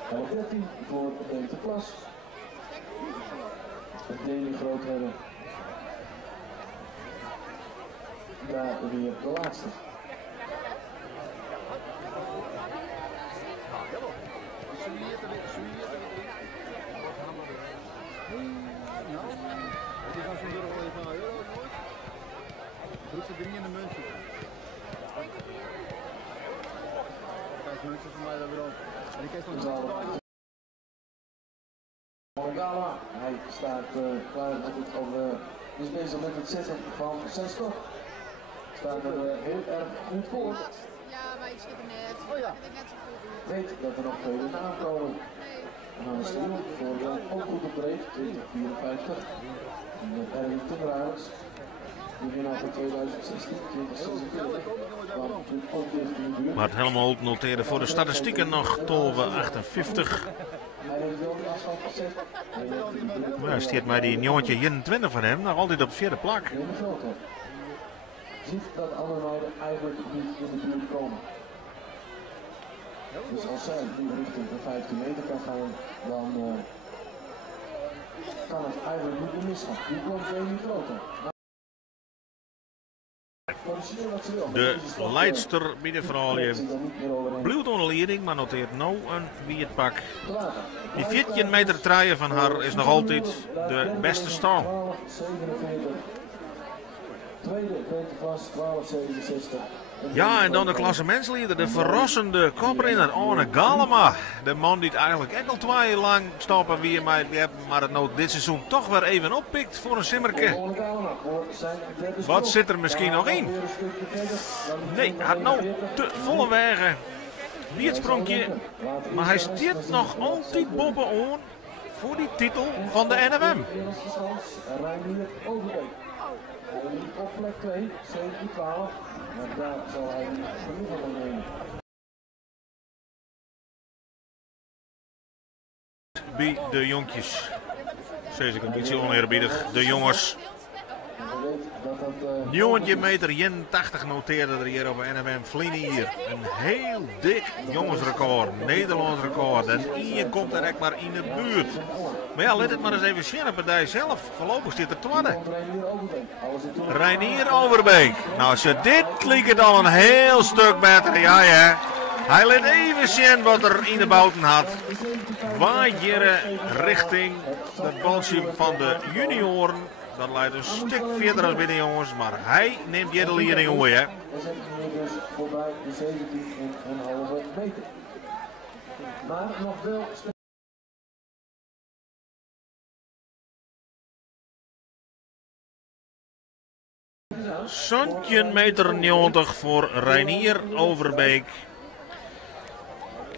Half 13 voor Bente Vlas. Het Deli Grootheden. Daar weer de laatste. Broekse 3 in de munt. 5 munten voor mij daar weer op. En ik heb van Morgana, hij staat klaar met het, is bezig met het zetten van zijn stok. Staat er heel erg goed voor. Ja, maar ik zit er net. Oh ja. Ik net zo goed. Weet dat er nog vele aankomen. En dan is het voor ook goed op breed, 2054. Met Erwin Timmerhuis. De winnaar van 2016, 2046. Maar het helemaal noteerde voor de statistieken nog tolve 58. Maar hij stiert mij die jongetje 21 van hem nog altijd op de vierde plak. Ziet dat andere meiden eigenlijk niet in de buurt komen. Dus als zij nu richting de 15 meter kan gaan, dan kan het eigenlijk niet meer misgaan. Die komt even groter. De leidster bij de vrouwen blijft onder leiding, maar noteert nou een wierpak. Die 14 meter traaien van haar is nog altijd de beste stand. Tweede Petervlas 1267. Ja, en dan de klassementsleider, de verrassende koprenner Arne Galema. De man die het eigenlijk echt al 2 jaar lang stappen wie maar het nou dit seizoen toch weer even oppikt voor een simmerke. Wat zit er misschien nog in? Nee, hij had nou te volle wegen. Wie het sprongje, maar hij stiert nog altijd boven aan voor die titel van de NFM. Op plek 2, 17-12. Maar daar zal hij niet genoeg van nemen. Bij de jonkjes. Zeg ik een beetje oneerbiedig. De jongens. 9 meter 81 noteerde er hier op NFM Vlinier. Een heel dik jongensrecord. Nederlands record. En hier komt er echt maar in de buurt. Maar ja, let het maar eens even zien op partij zelf. Voorlopig zit er tweede. Reinier Overbeek. Nou, als je dit klikt het al een heel stuk beter. Ja, ja. Hij liet even zien wat er in de bouten had. Waaieren richting het balsje van de junioren. Dat leidt een stuk verder als binnen jongens, maar hij neemt je de leiding hoor hè. We zijn hier dus voorbij de 17,5 meter. Maar nog wel. Zo'n meter 90 voor Reinier Overbeek.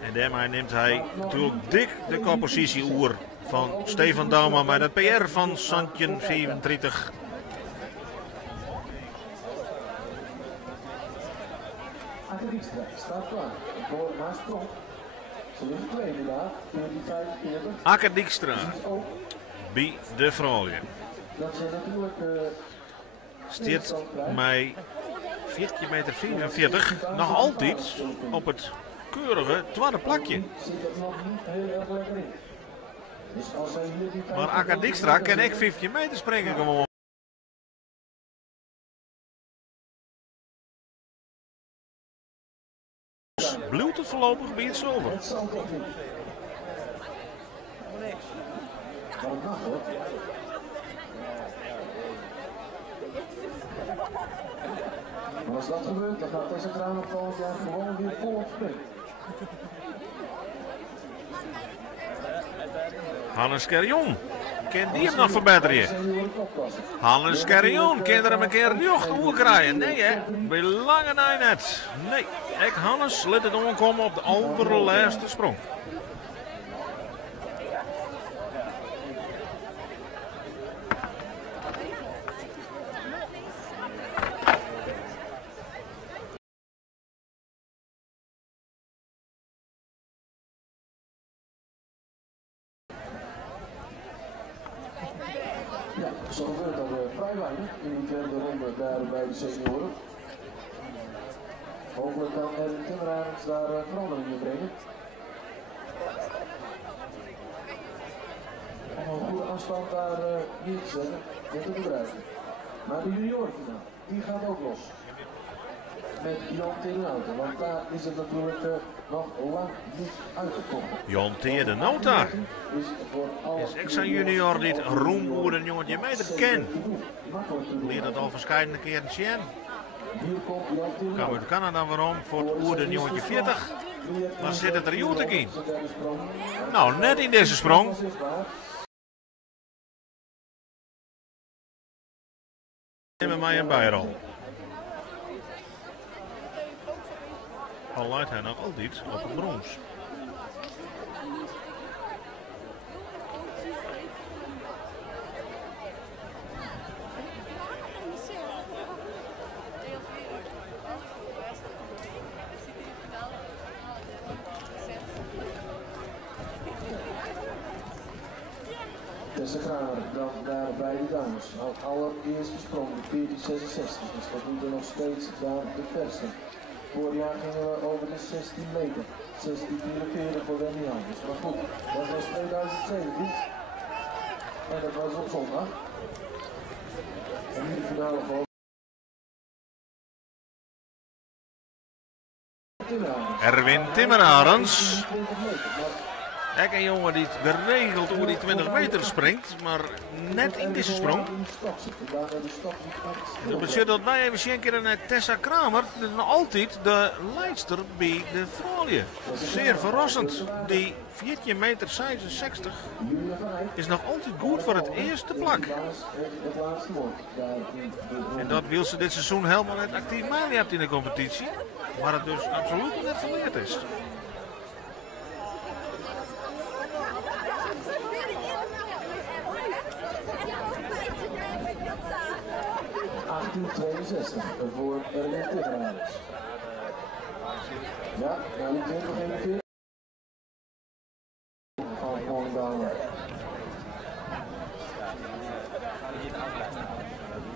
En daarmee neemt hij natuurlijk dik de koppositie oer van Stefan Dauma met het PR van Santjen 37. Akker Dijkstra staat klaar voor Maasprong. Ze ligt tweede daar, 14:45. Akker Dijkstra bij de vrouwen. Dat zijn natuurlijk stiert mij 14,44 meter nog altijd op het keurige tweede plakje. zit er nog niet heel erg lekker in. Dus als hij hier die Maar Akker Dijkstra kan ik 15 meter springen gewoon. Bloedt het voorlopig bij het zilver. Het zal toch niet. Maar het mag hoor. Maar als dat gebeurt, dan gaat deze kraan op volgend jaar gewoon weer volop springen. Hannes Kerjon, kan die hem nog verbeteren? Hannes Kerjon, kan er hem een keer jocht hoe krijgen? Nee hè, bij lange na net. Nee, ik Hannes let het omkomen op de allerlaatste sprong. Ja, zo gebeurt er vrij weinig in die tweede ronde daar bij de senioren. Hopelijk kan Erwin Timmerhuis daar verandering in brengen. Om een goede afstand daar neer te zetten en te gebruiken. Maar de juniorenfinale, die gaat ook los. Met Jan Terenhouten, want daar is het natuurlijk nog lang niet uitgekomen. Jan Terenhouten is ex junior dit roemboer een jongetje meter ken. Leer dat al verschillende keren zien. Gaan uit Canada waarom voor het oerde jongetje 40. Maar zit het er joetek in? Nou, net in deze sprong. mij een bijrol. Al leidt hij nog altijd op het brons. Tessa Kramer dan daar bij de dames. Al allereerste sprong, de 1466. Dus dat doet er nog steeds daar de verste. Vorig jaar gingen we over de 16 meter. 16,44 voor Wendy Anders. Maar goed, dat was 2017. En dat was op zondag. En nu de finale voor Erwin Timmerarens. Kijk, een jongen die geregeld over die 20 meter springt, maar net in deze sprong. Dat betekent dat wij even zien naar Tessa Kramer, die nog altijd de leidster bij de vrouwen. Zeer verrassend. Die 14 meter 66 is nog altijd goed voor het eerste plak. En dat wil ze dit seizoen helemaal net actief mee hebt in de competitie, maar het dus absoluut net verleerd is. 1862 voor Erwin Timmermans. Ja, nou die 2041 van Mondalen.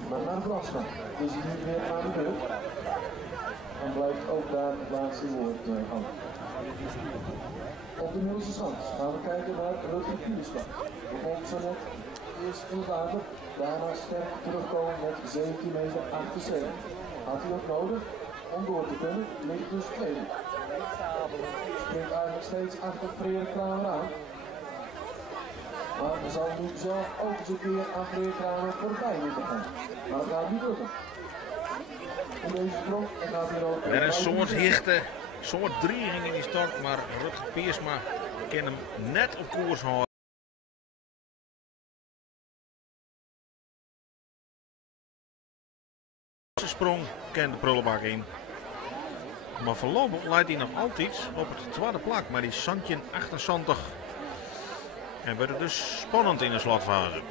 Maar naar de Brasma is het nu weer aan de beurt. En blijft ook daar het laatste woord hangen. Op de Middelste Schans gaan we kijken naar Rutger Piersma. Begon zo net eerst in het water, daarna sterk terugkomen met 17 meter 78. Had hij ook nodig om door te kunnen, ligt dus tweede. Springt eigenlijk steeds achter Frederik Kramer aan. Maar we zal nu zelf ook eens een keer aan Frederik Kramer voorbij moeten gaan. Maar dat gaat niet lukken. In deze sprong en gaat hier ook Er is een soort hichte, soort dreiging in die start, maar Rutger Piersma kan hem net op koers houden. De sprong kent de prullenbak in. Maar voorlopig leidt hij nog altijd op het tweede plak, maar die Santje 78. En wordt het dus spannend in de slotfase.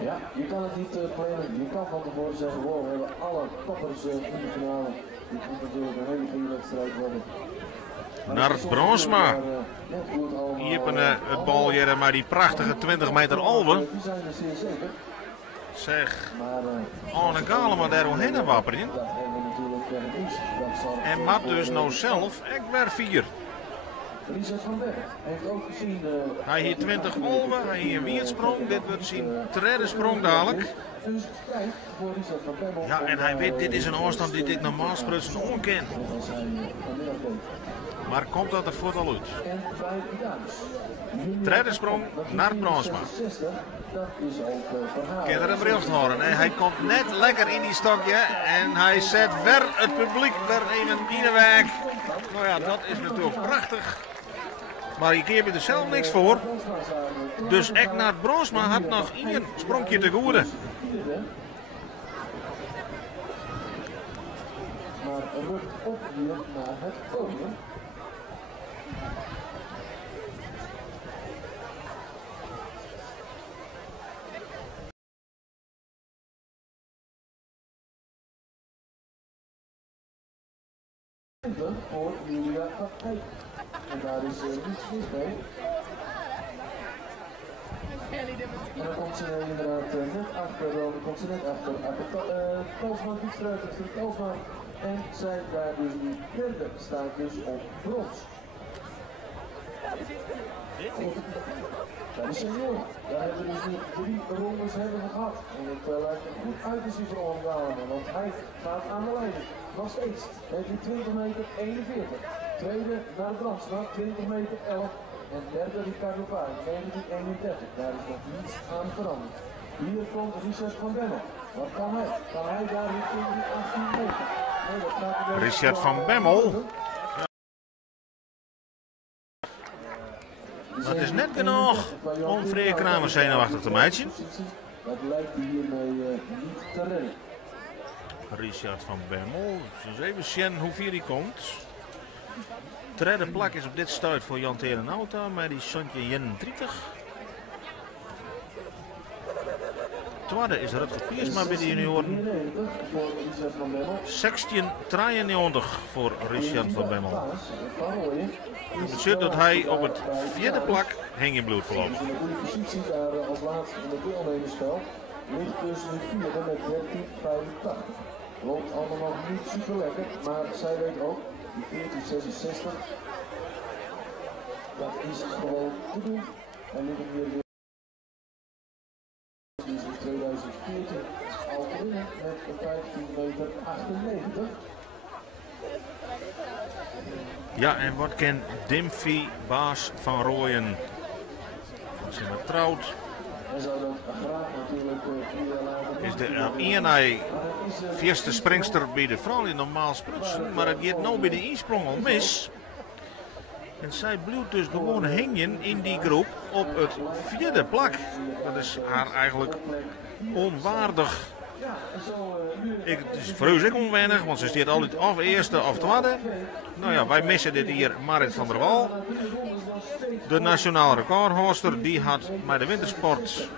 Ja, je kan het niet plannen. Je kan van tevoren zeggen, wow, we hebben alle toppers in de finale. Dit moet natuurlijk een hele goede wedstrijd worden. Naar Bronsma. Hier het bal hier, maar die prachtige 20 meter alve. Die zijn er zeer zeker. Zeg, Maar een Galema daar omheen wapperen. dat hebben we natuurlijk gemist. Dat zal En Matt dus nou zelf, ik weer 4. Richard van Berg heeft ook gezien. Hij hier 20 alve, hij hier een wiertsprong. Dit wordt zijn derde sprong dadelijk. Dus strijd voor Richard van Berg. Ja, en hij weet, dit is een afstand die ik normaal sprutsen onken. Als hij vanmiddag deed. Maar komt dat er voort al uit? En bij de dames. Derde sprong naar Bronsma. Dat is ook verhaal. Kan er een bericht horen. En hij komt net lekker in die stokje. En hij zet weer het publiek weer even in de weg. Nou ja, dat is natuurlijk prachtig. Maar je keert er zelf niks voor. Dus echt naar Bronsma had nog één sprongje te goede. Maar rukt op hier naar het podium. Voor Julia van Eyck. En daar is niets mis mee. En dan komt ze inderdaad net achter, dan komt ze net achter Talsman, Diekstruik, Talsman. En zij daar dus nu derde, staat dus op brons. Bij de senioren, daar hebben we dus nu 3 rondes gehad. En het lijkt er goed uit te zien voor Ongalema, want hij gaat aan de leiding. Nog steeds met die 20 meter 41. Tweede naar Bronsma, 20 meter 11. En derde Ricardo Vaart, 1931. Daar is nog niets aan veranderd. Hier komt Richard van Bemmel. Wat kan hij? Kan hij daar richting die 18 meter? Nee, dat gaat Richard van Bemmel. Dat is net genoeg om Freek Kramer zenuwachtig te meidje. Dat lijkt hij hiermee niet te redden. Richard van Bemmel. Dus even zien hoe ver hij komt. Derde plak is op dit stuit voor Jan Terenauta met die Sontje 31. Tweede is Rutger Piersma bij de junioren. 16-93 voor Richard van Bemmel. Dat betekent dat hij op het vierde plak hing in bloed verloopt. In een goede positie daar als laatste in het deelnemersveld. Ligt dus nu vierde met 13,85. Loopt allemaal nog niet super lekker, maar zij weet ook, die 14,66. Dat is gewoon te doen. En nu weer weer. Dus in 2014 al winnen met 15,98 meter. Ja, en wat kent Dimfy Baas van Rooyen? Ze zijn getrouwd. En zou dat graag natuurlijk 4 jaar later. Is de eerste springster bij de vrouw in normaal sprutsen, maar het gaat nou bij de insprong al mis. En zij blijft dus gewoon hangen in die groep op het vierde plak. Dat is haar eigenlijk onwaardig. Het is vreus ik onwennig, want ze staat altijd of eerste of tweede. Nou ja, wij missen dit hier Marit van der Wal. De nationale recordhouster, die had bij de wintersport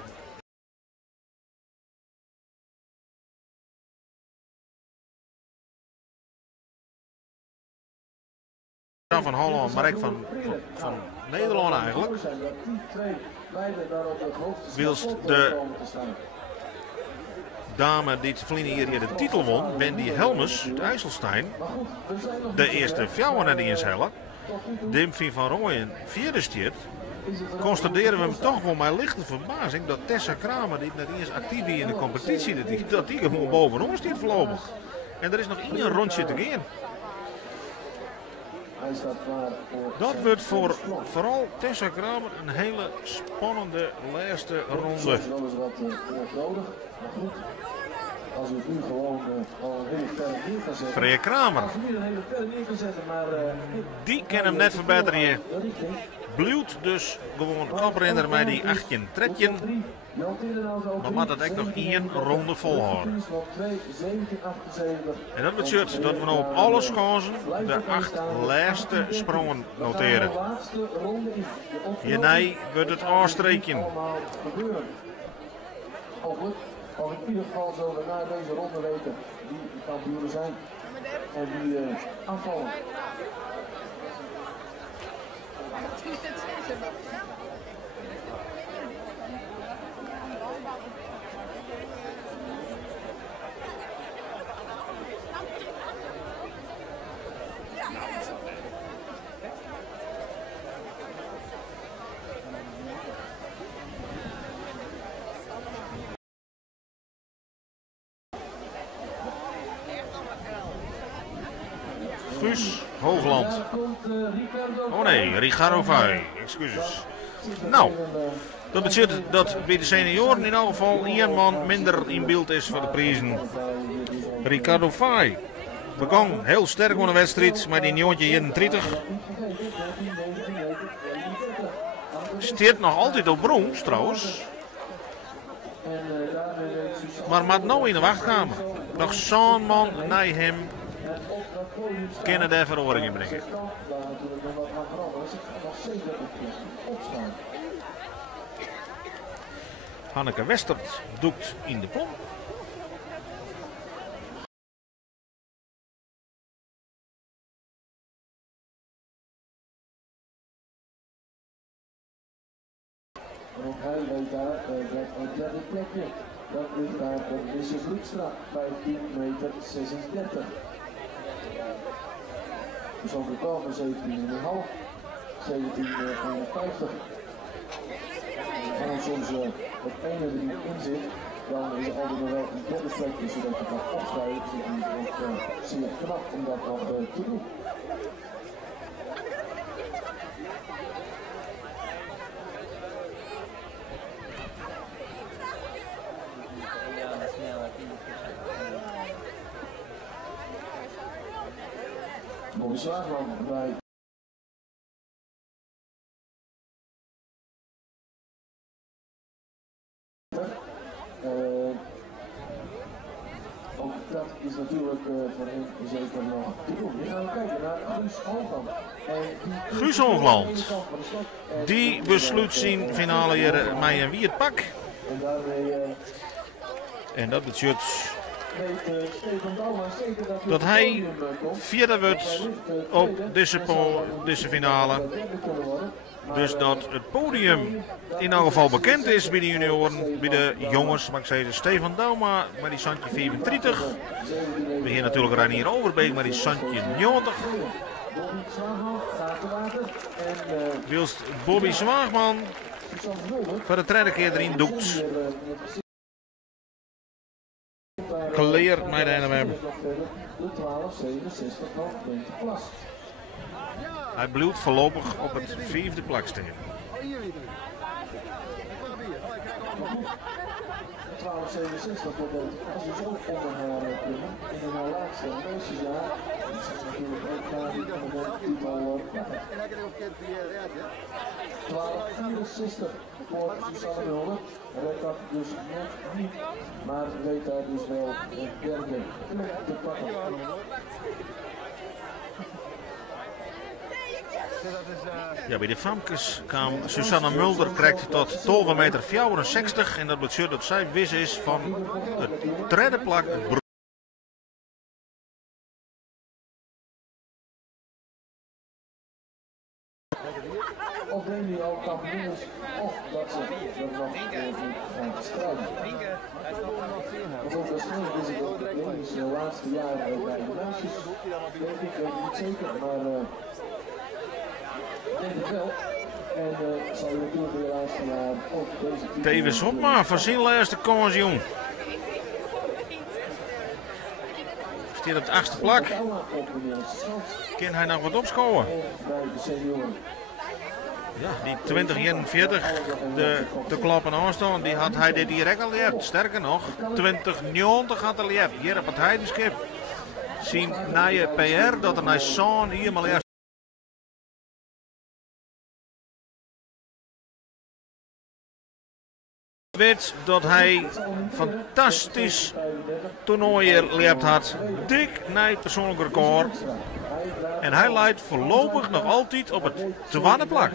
van Holland, maar ook van Nederland eigenlijk. Wilst de dame die het verleden hier de titel won, Wendy Helmes uit IJsselstein, de eerste vrouwen naar die inzellen, Dimfy van Rooyen vierde stiert, constateren we hem toch wel met lichte verbazing dat Tessa Kramer, die net eens actief is in de competitie, dat die gewoon bovenop stiert voorlopig. En er is nog één rondje te gaan. Dat wordt voor vooral Tessa Kramer een hele spannende laatste ronde. Dat is wel eens wat nodig, maar goed. Als u het nu gewoon al een hele verre neer kan zetten. Freek Kramer. Als u nu een hele verre neer kan zetten, maar die kan hem net verbeteren. Blijft dus gewoon koprenner met die 18 tredjen. Maar mag dat echt nog één ronde volhouden. En dat betekent dat we nou op alle kansen de 8 laatste sprongen noteren. Hierna wordt het aanstreekje. Of in ieder geval zullen we na deze ronde weten wie de kampioenen zijn en wie afvallen. Guus Hoogland. Oh nee, Ricardo Vai. Excuses. Nou, dat betekent dat bij de senioren in elk geval 1 man minder in beeld is voor de prijzen. Ricardo Vai begon heel sterk aan de wedstrijd met die nieuwtje 31. Steert nog altijd op brons trouwens. Maar maakt nou in de wachtkamer. Nog zo'n man naar hem kunnen daar verhoringen brengen. Hanneke Westert doekt in de plom. En ook hij weet daar dat het derde plekje. Dat ligt daar op Mrs. Lukstra, 15,36 meter. Dus over de komen 17,5, 17,51. En als soms het ene er niet in zit, dan is er altijd nog wel een derde plekje zodat je kan opschuiven. Dus het is zeer knap om dat nog te doen. Bobby Zwaagman bij is natuurlijk voor hem zeker nog te doen. We gaan kijken naar Guus Hoogland. Guus Hoogland. Die besluit zijn finale hier met een wierd pak. En daarmee En dat betekent weet Stefan Douwma zeker dat dat hij vierde wordt op deze finale. Dus dat het podium in elk geval bekend is bij de junioren, bij de jongens. Maar ik zei Stefan Douwma met die Santje 34. We hier natuurlijk Reinier Overbeek met die Santje 90. Wilst Bobby Zwaagman voor de tweede keer erin doet. Geleerd met de NMM. Hij bloedt voorlopig op het vijfde plaksteen. 1267 voor de als dus ook onder haar klimmen. In haar laatste meisjesjaar. Dat is natuurlijk ook daar niet met de titel. 1264 voor Susanne Mulder. Redt dat dus net niet. Maar weet daar dus wel het derde plek te pakken. Ja, bij de Famkes kwam Susanne Mulder krijgt tot 12,64 meter. En dat betekent dat zij wis is van het derde plak. Of neem die al kampioen is, of dat ze er nog gaan strijden. Want ook waarschijnlijk is het ook de laatste jaren bij de meisjes. Denk ik, weet ik niet zeker, maar denk het wel. En zal je natuurlijk weer laatste jaar ook deze titel. Tevens Hopma voor zijn laatste kans, jong. Staat op de achtste plak. Kan hij nog wat opscoren? Bij de senioren. Ja, die 2041, de klappen aanstaan, die had hij dit direct al gehad. Sterker nog, 2090 had hij al gehad. Hier op het Heidenskip. Zien nieuwe PR dat er naar zo'n hier maar eerst. Weet dat hij fantastisch toernooien geleerd had. Dik naar persoonlijk record. En hij leidt voorlopig nog altijd op het tweede plak.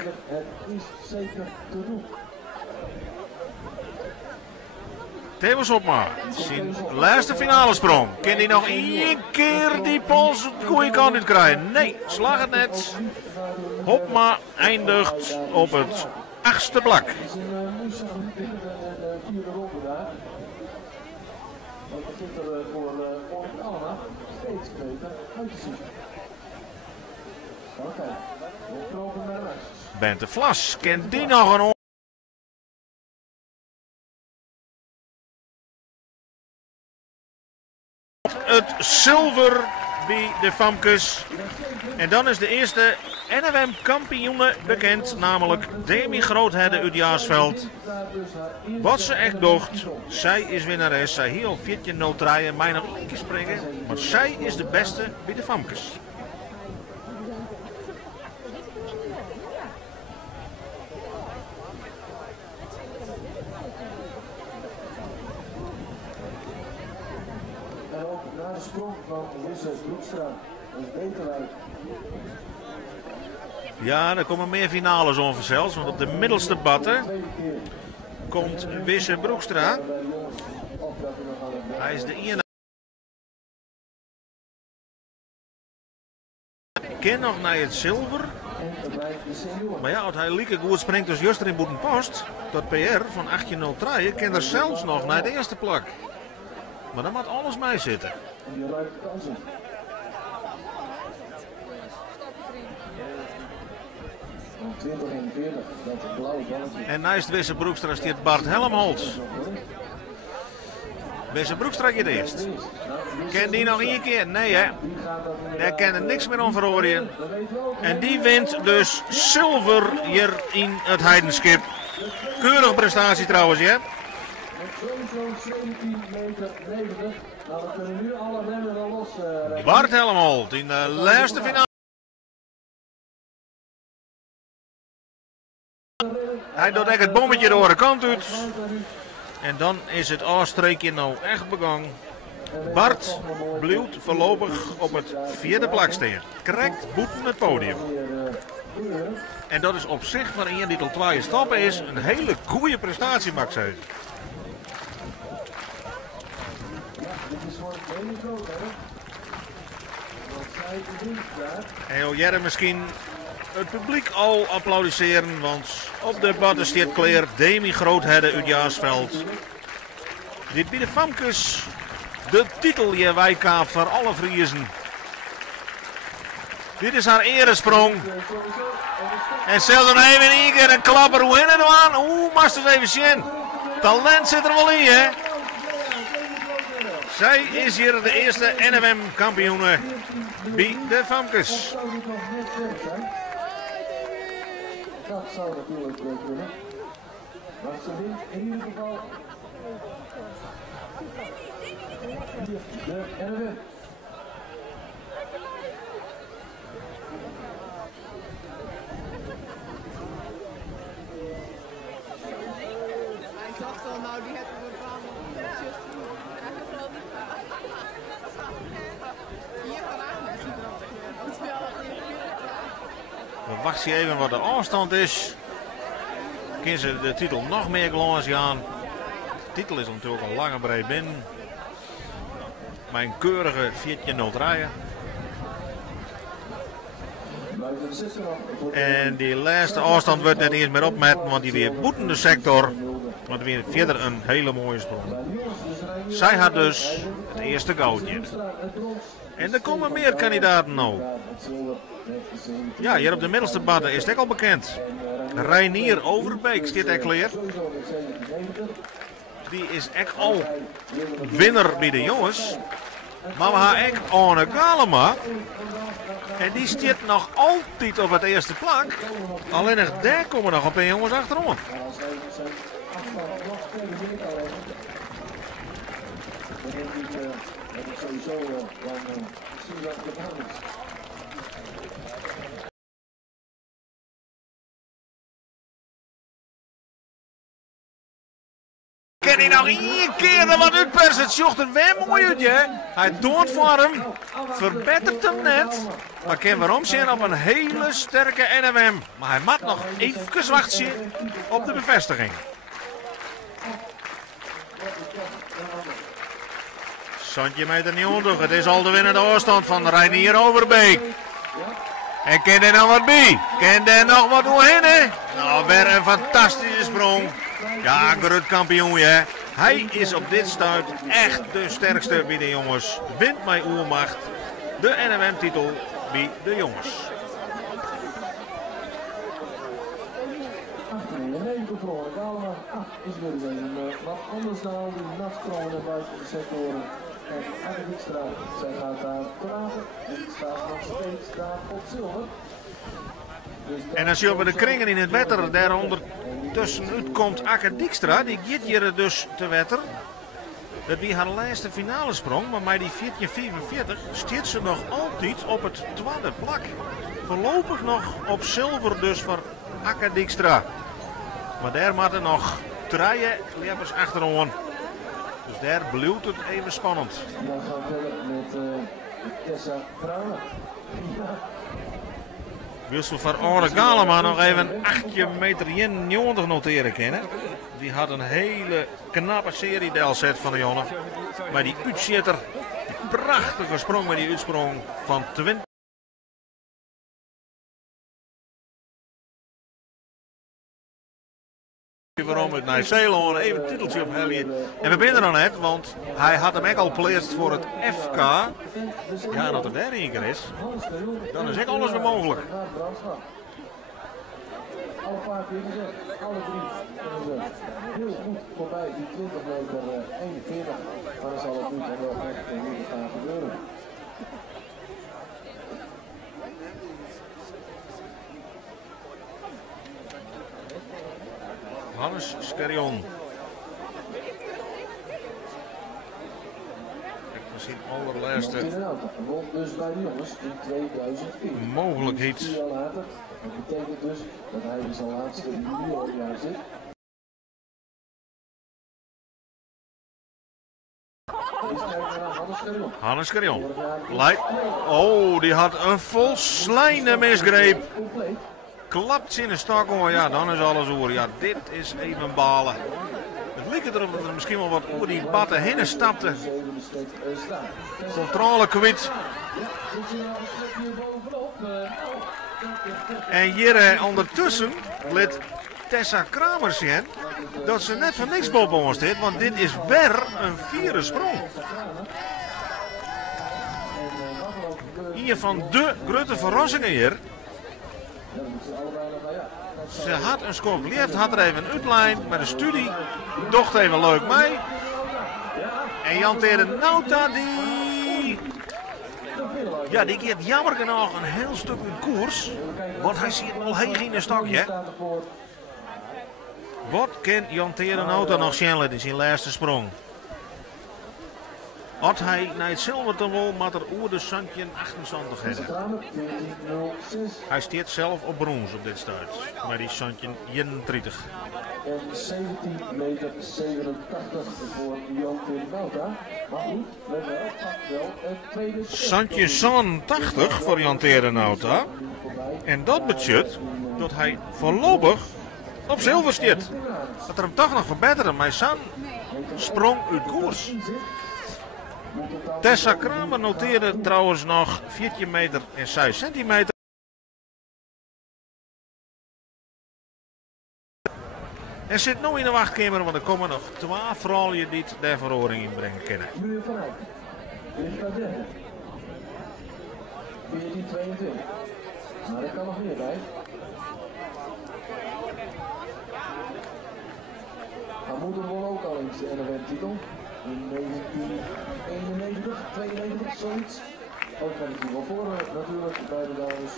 Tevens Hopma, zijn laatste finale sprong. Kan hij nog één keer die pols de goede kant uit krijgen? Nee, slag het net. Hopma eindigt op het achtste plak. Bente Vlas, kent die nog een het zilver bij de Famkes. En dan is de eerste NMM kampioene bekend, namelijk Demi Grootherde uit Jaarsveld. Wat ze echt docht, zij is winnares. Zij hier al 14-0 mij nog één keer springen, maar zij is de beste bij de Famkes. En ook na de sprong van Wisse Broekstra is Beterwijk. Ja, er komen meer finales onverzels, want op de middelste batten komt Wisse Broekstra. Hij is de ene. Ken nog naar het zilver. Maar ja, als hij lieke goed springt als Juster in Boetenpost, dat PR van 18.03, kan er zelfs nog naar de eerste plak. Maar dan moet alles mee zitten. En die ruikt kansen. Om 2041, dat blauwe balletje. En naast Wisse Broekstra staat Bart Helmholt. Wisse Broekstra gaat eerst. Ken die nog één keer? Nee hè. Daar kan er niks meer om verhoren. En die wint dus zilver hier in het Heidenskip. Keurige prestatie trouwens, hè? Sowieso 17 meter 90. Nou, we kunnen nu alle rennen wel los. Bart Helmholt in de laatste finale. Hij doet echt het bommetje de andere kant uit. En dan is het A-streekje nou echt begonnen. Bart blijft voorlopig op het vierde plak staan. Correct boeten het podium. En dat is op zich voor iemand die tot 2 stappen is een hele goede prestatie, mag ik zeggen. En joh, jij misschien het publiek al applaudisseren, want op de batten staat klaar Demi Groothedde uit Jaarsveld. Dit bij de Famkes de titel je wijkaap voor alle Friezen. Dit is haar eresprong. En zelfs dan even in één keer een klapper. Hoe in het aan? Oeh, masters even zien. Talent zit er wel in, hè? Zij is hier de eerste NFM-kampioene bij de Famkes. Dat zou natuurlijk kunnen. Maar ze wint in ieder geval de NFM. Ik dacht al, nou die hebben we van. Hier vandaag mensen erop. Dat is wel. We wachten even wat de afstand is. Kunnen ze de titel nog meer glans aan. De titel is natuurlijk al lang en breed binnen. Mijn keurige 4-0-3. En die laatste afstand wordt net eens meer opmeten, want die weer boeten de sector. Want weer verder een hele mooie sprong. Zij had dus het eerste goudje. En er komen meer kandidaten nou. Ja, hier op de middelste badden is het ook al bekend. Reinier Overbeek staat er klaar. Die is echt al winnaar bij de jongens. Maar we hebben ook Arne Galema. En die staat nog altijd op het eerste plak. Alleen nog daar komen nog een paar jongens achterom. Kan hij nog één keer er wat uitpersen? Het zocht er weer mooi uit, hè? Hij doet voor hem, verbetert hem net. Maar kan waarom zien op een hele sterke NFM. Maar hij mag nog even wachten op de bevestiging. Centimeter niet onder. Het is al de winnende afstand van Reinier Overbeek. En kan er nog wat bij? Kan er nog wat doorheen, hè? Nou, weer een fantastische sprong. Ja, groot kampioen, hè. Hij is op dit stuit echt de sterkste bij de jongens. Wint bij oermacht de NFM-titel bij de jongens. Is weer een wat anders dan die nachtsprongen buiten de sectoren. En Anne Dijkstra, zij gaat daar praten en staat nog steeds daar op zilver. En dan zien we de kringen in het wetter. Daaronder tussenuit komt Akke Dijkstra. Die gaat hier dus te wetter. Dat wie haar laatste finale sprong. Maar met die 14:45 staat ze nog altijd op het tweede plak. Voorlopig nog op zilver dus voor Akke Dijkstra. Maar daar moeten nog 3 leppers achterom. Dus daar blijft het even spannend. Dan gaan we verder met Tessa Trouwen. Wist we voor Arne Galema nog even 8,91 meter noteren kennen. Die had een hele knappe serie delzet van de jongen. Maar die uitzitter, prachtige sprong met die uitsprong van 20. Waarom het Nieuw-Zeeland even een titeltje op Hellië. En we beginnen er net, want hij had hem ook al geplaatst voor het FK. Ja, en als er daar één keer is, dan is ook alles weer mogelijk. Alle paarden gezegd, alle 3 heel goed voorbij die 20 meter 41. Maar dan zal het nu wel echt niet gaan gebeuren. Hannes Skerion. Misschien allerlaatste dus bij de jongens in 2004. mogelijkheid. Dat betekent dus dat hij in zijn laatste juniorjaar zit. Hannes Carillon. Leidt. Oh, die had een volslijne misgreep. Klapt in de stok. Oh ja, dan is alles oer. Ja, dit is even balen. Het lijkt erop dat er misschien wel wat over die batten heen stapte. Controle kwijt. En hier ondertussen liet Tessa Kramer zien dat ze net van niks boven ons zit, want dit is weer een vierde sprong. Een van de grote verrassingen hier. Ze had een schok lief, had er even een uitlijn met een studie. Docht even leuk mee. En Jan Teren Nauta die... Ja, die geeft jammer genoeg een heel stuk in koers. Want hij ziet wel heen in een stokje. Wat kan Jan Teren Nauta nog zien in zijn laatste sprong? Had hij naar het zilver wil, maar er oer de Santje 28 hebben. Hij staat zelf op brons op dit stuit. Maar die Santje 31. En 17,87 meter voor Jan Teren Nauta. Maar goed, let wel een tweede... Santje 80 voor Jan Teren Nauta. En dat betekent dat hij voorlopig op zilver staat. Dat er hem toch nog verbeteren. Maar San sprong uit koers. Tessa Kramer noteerde trouwens nog 14 meter en 6 centimeter. En zit nu in de wachtkamer, want er komen nog 12 vrouwen die de verhoring inbrengen kunnen. Julian van Eyck. Ligt daar derde. 14,22. Maar er kan nog meer bij. Maar moeten we ook al eens de NOM-titel. In 1991, 92, zoiets. Ook kan ik wel voor natuurlijk bij de dames.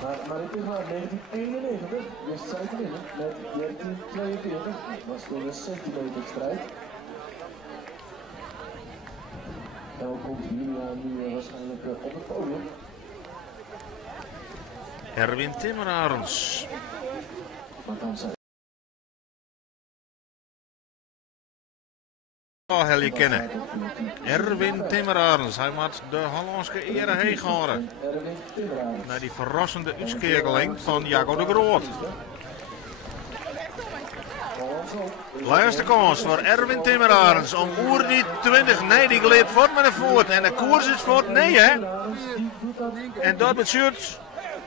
Maar het is maar 1991, wist zij te winnen met 13,42. Dat was toen een centimeter strijd. En ook komt Julia nu waarschijnlijk op het podium. Erwin Timmerarens. Wat dan zij? Oh, hel je kennen. Erwin Timmerarens. Hij moet de Hollandse ere heen gaan. Naar die verrassende uitschakeling van Jaco de Groot. Laatste kans voor Erwin Timmerarens om oer die 20. Nee, die gleed voort met de voet. En de koers is voort. Nee, hè. En dat betekent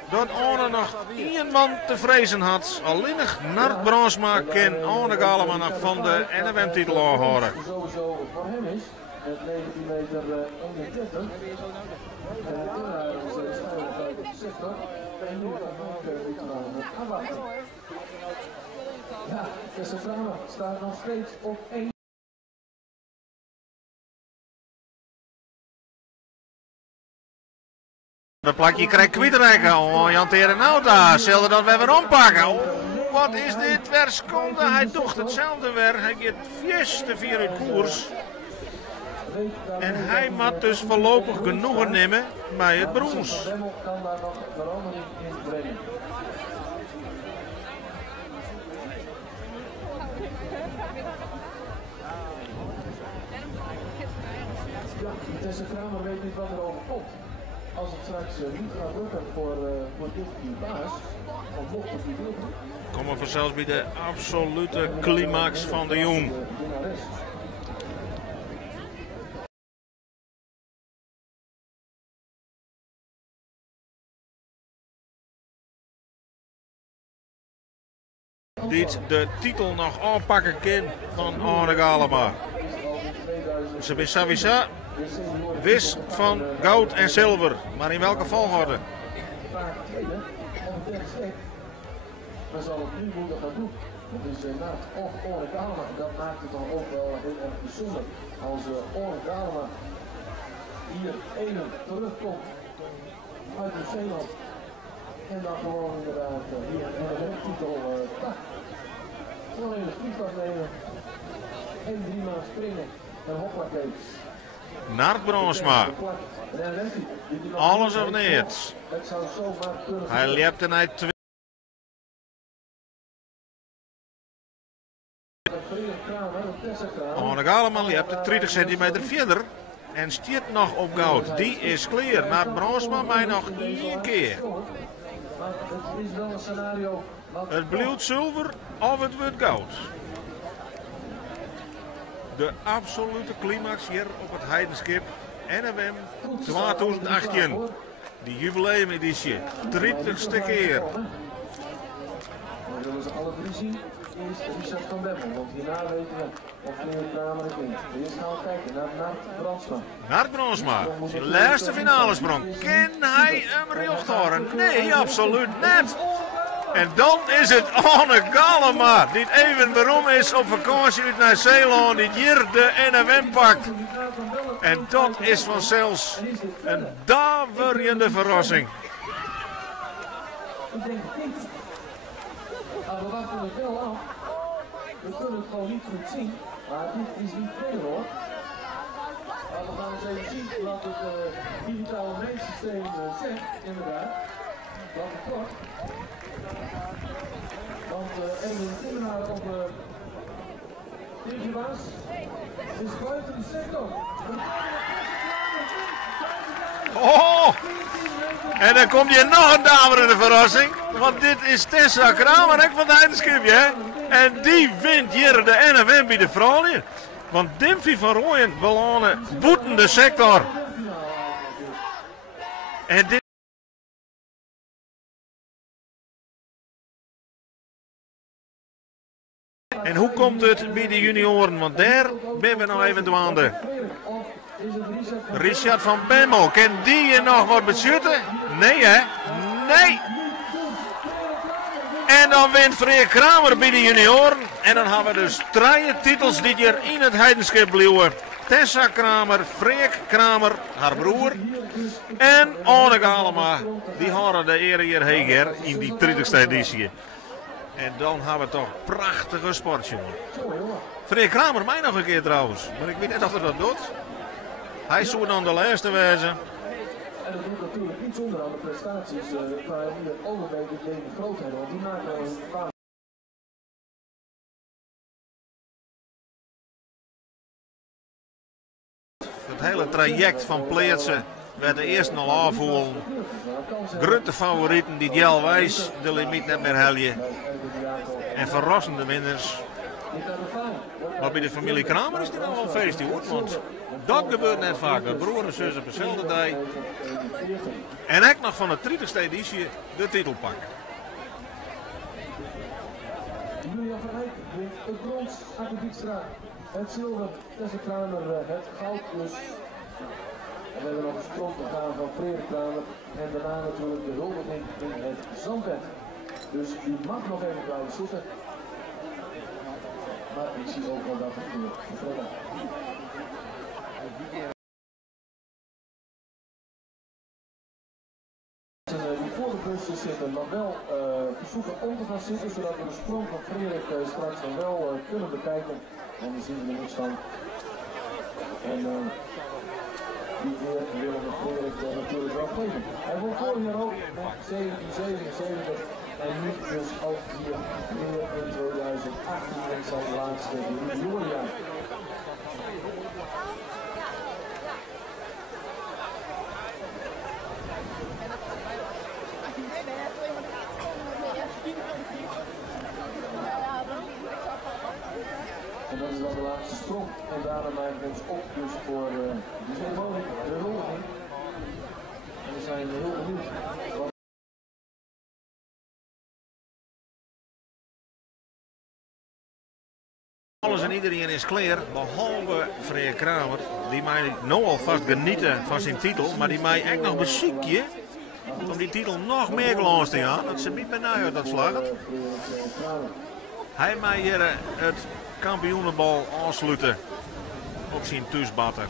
dat Anne nog 1 man te vrezen had. Alleen nog Nart Bransma kan Anne Galema nog van de NWM-titel aanhouden. Sowieso voor hem is met 19 meter 31. En de stijl uit de sector. En nu gaan aanwachten. Ja, Tessa Kramer staat nog steeds op 1. Dat plakje krijgt kwijtrekken. Oh, Jan Teren Nauta. Zullen dat we weer ompakken? Oh, wat is dit weer seconde? Hij doet hetzelfde weer. Hij gaat fieste 4 uit koers. En hij moet dus voorlopig genoegen nemen bij het brons. Kan daar nog verandering in brengen. Ja, Tessa Kramer weet niet wat er over komt. Als het straks niet gaat lukken voor dit baas, dan mocht het niet lukken. Komen we zelfs bij de absolute climax van de jong. Die de titel nog aanpakken kan van Anne Galema. Ze is sowieso wist van goud en zilver, maar in welke volgorde? Vaak tweede of derde stek. Maar zal het nu moeten gaan doen. Het is naast of Anne Galema, dat maakt het dan ook wel heel erg bijzonder. Als Anne Galema hier even terugkomt uit Nieuw-Zeeland. En dan gewoon inderdaad hier in de wegtitel pakt. Gewoon in het vliegtuig nemen. En 3 maanden springen. En hoppakee. Nart Bransma. Alles of niets. Hij leeft en hij Anne Anne Galeman die hebt de 30 centimeter verder. En stiert nog op goud. Die is clear. Naar Bronsma, maar nog één keer. Maar het is wel een scenario. Het blijft zilver of het wordt goud. De absolute climax hier op het Heidenskip NWM 2018. Die jubileumeditie. 30ste keer. Dan willen ze alle drie zien. Eerst Richard van Beppel, want hierna weten we of Leo Kramer het wint. Eerst gaan we kijken naar Nart Brandsma. Nart Bronsma, zijn laatste finale sprong. Kan hij hem recht houden? Nee, absoluut niet. En dan is het Anne Galema, die even waarom is op vakantie uit Nieuw-Zeeland, die hier de NWM pakt. En dat is vanzelfs een daverende verrassing. Ik denk het niet. Maar we wachten het wel af. We kunnen het gewoon niet goed zien. Maar dit is niet veel hoor. Maar we gaan eens even zien wat het digitale meetsysteem zegt, inderdaad. Wat het wordt. Want even Timmerhaar op Tinkerbaas is buiten de sector. Oh! En dan komt hier nog een daverende verrassing. Want dit is Tessa Kramer van het Heidenskipje. Hè? En die wint hier de NWM bij de vrouwen. Want Dimfie van Rooyen belonen boeten de sector. En dit... En hoe komt het bij de junioren? Want daar ben we nog even dwaande. Richard van Bemmel, kan die je nog wat beschutten? Nee hè? Nee! En dan wint Freek Kramer bij de junioren. En dan hebben we dus 3 titels dit jaar in het Heidenskip blijven. Tessa Kramer, Freek Kramer, haar broer. En Anne Galema, die houden de ere hier heger in die 30ste editie. En dan hebben we toch prachtige sport, jongen. Freek Kramer, mij nog een keer trouwens. Maar ik weet niet of hij dat doet. Hij zou dan de laatste wezen. En dat doet natuurlijk niet zonder aan de prestaties van hier overwegen tegen de grootheden. Want die maken wel een vaak. Het hele traject van Pleertsen werd de eerste al afvoelen. Grote favorieten die Jelwijs de limiet net meer helden. En verrassende winnaars. Maar bij de familie Kramer is dit nou wel een feestje hoor. Want dat gebeurt net vaak. Dat broer en zus op dezelfde dag. En ik nog van de 30ste editie de titel pakken. Julia van Eyck wint het brons, Akke Dijkstra, het zilver, Tessa Kramer, het goud dus. En we hebben nog een sprong te gaan van Frederik Kramer en daarna natuurlijk de huldiging in het zandbed. Dus u mag nog even blijven zitten. Maar ik zie ook wel dat het weer die voor de bus zitten nog wel verzoeken om te gaan zitten, zodat we de sprong van Frederik straks nog wel kunnen bekijken. En dan zien we er niks van. En die weer willen we Frederik natuurlijk wel geven. Hij won vorig jaar ook met 1777 en nu dus ook hier weer in 2018 in zijn laatste juniorjaar. En dat is dan de laatste sprong. En daarna maken we ons op dus voor de ceremonie, de huldiging. En we zijn heel benieuwd. Alles en iedereen is klaar, behalve Freek Kramer. Die mij nou alvast genieten van zijn titel, maar die mij echt nog beziekje om die titel nog meer glans te gaan. Dat ze niet meer na uit dat slagen. Hij mij hier het kampioenenbal aansluiten op zijn thuisbatter.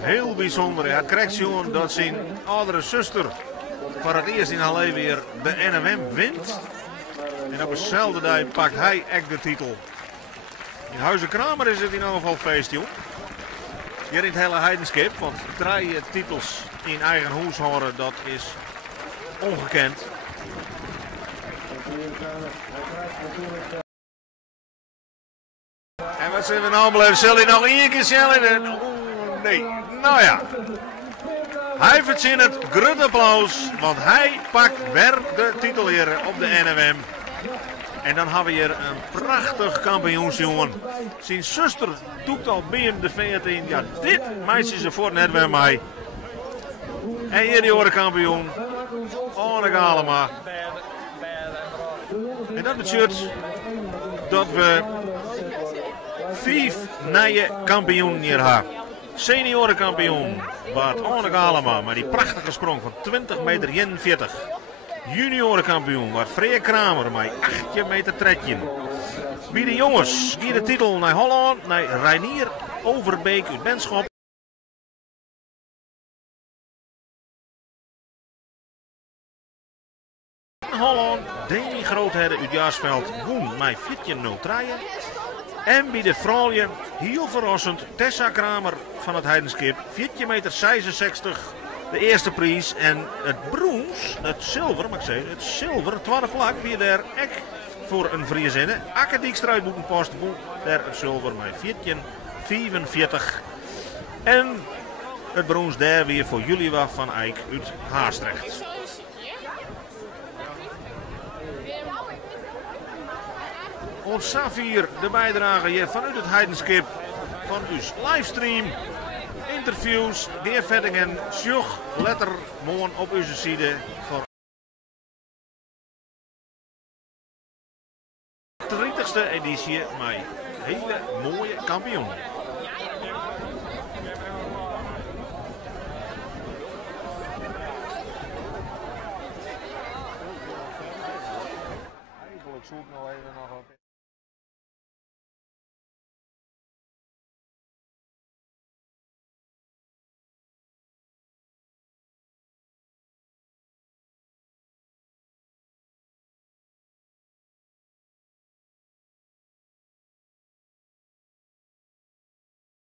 Heel bijzonder. Hij krijgt zien dat zijn oudere zuster voor het eerst in haar leven weer de NWM wint. En op dezelfde dag pakt hij echt de titel. In Huizen Kramer is het in ieder geval feest, joh. Hier in het hele Heidenskip, want 3 titels in eigen huis horen, dat is ongekend. En wat zijn we nou blijven? Zal hij nog één keer zeggen? Oeh, nee. Nou ja. Hij verzint het groot applaus, want hij pakt weer de titeleren op de NWM. En dan hebben we hier een prachtig kampioensjongen. Zijn zuster doet al binnen de 14. Ja, dit meisje ze voor net weer mij. En hier die horen kampioen. Onne Galema. En dat betekent dat we 5 nieuwe kampioenen hier hebben. Seniorenkampioen Bart Onne Galema met die prachtige sprong van 20,41 meter. Juniorenkampioen wordt Freya Kramer met 8 meter tredje. Bij de jongens gaat de titel naar Holland, naar Reinier Overbeek uit Benschop. In Holland, Demi Grootherde uit Jaarsveld won met 14-0-3. En bij de vrouwen, heel verrassend, Tessa Kramer van het Heidenskip, 14,66 meter. De eerste prijs en het brons, het zilver, mag ik zeggen, het zilver, het tweede plak, weer daar ook voor een Vriezinnen. Akke Dijkstra Boekenpost won daar het zilver met 14,45. En het brons daar weer voor Julia van Eyck uit Haastrecht. Ons Safir, de bijdrage hier vanuit het Heidenskip van ons livestream. Interviews, geervettingen, sjoch, letter, mooi op onze site voor de 30ste editie met hele mooie kampioen. Eigenlijk zoek ik nog even nog op.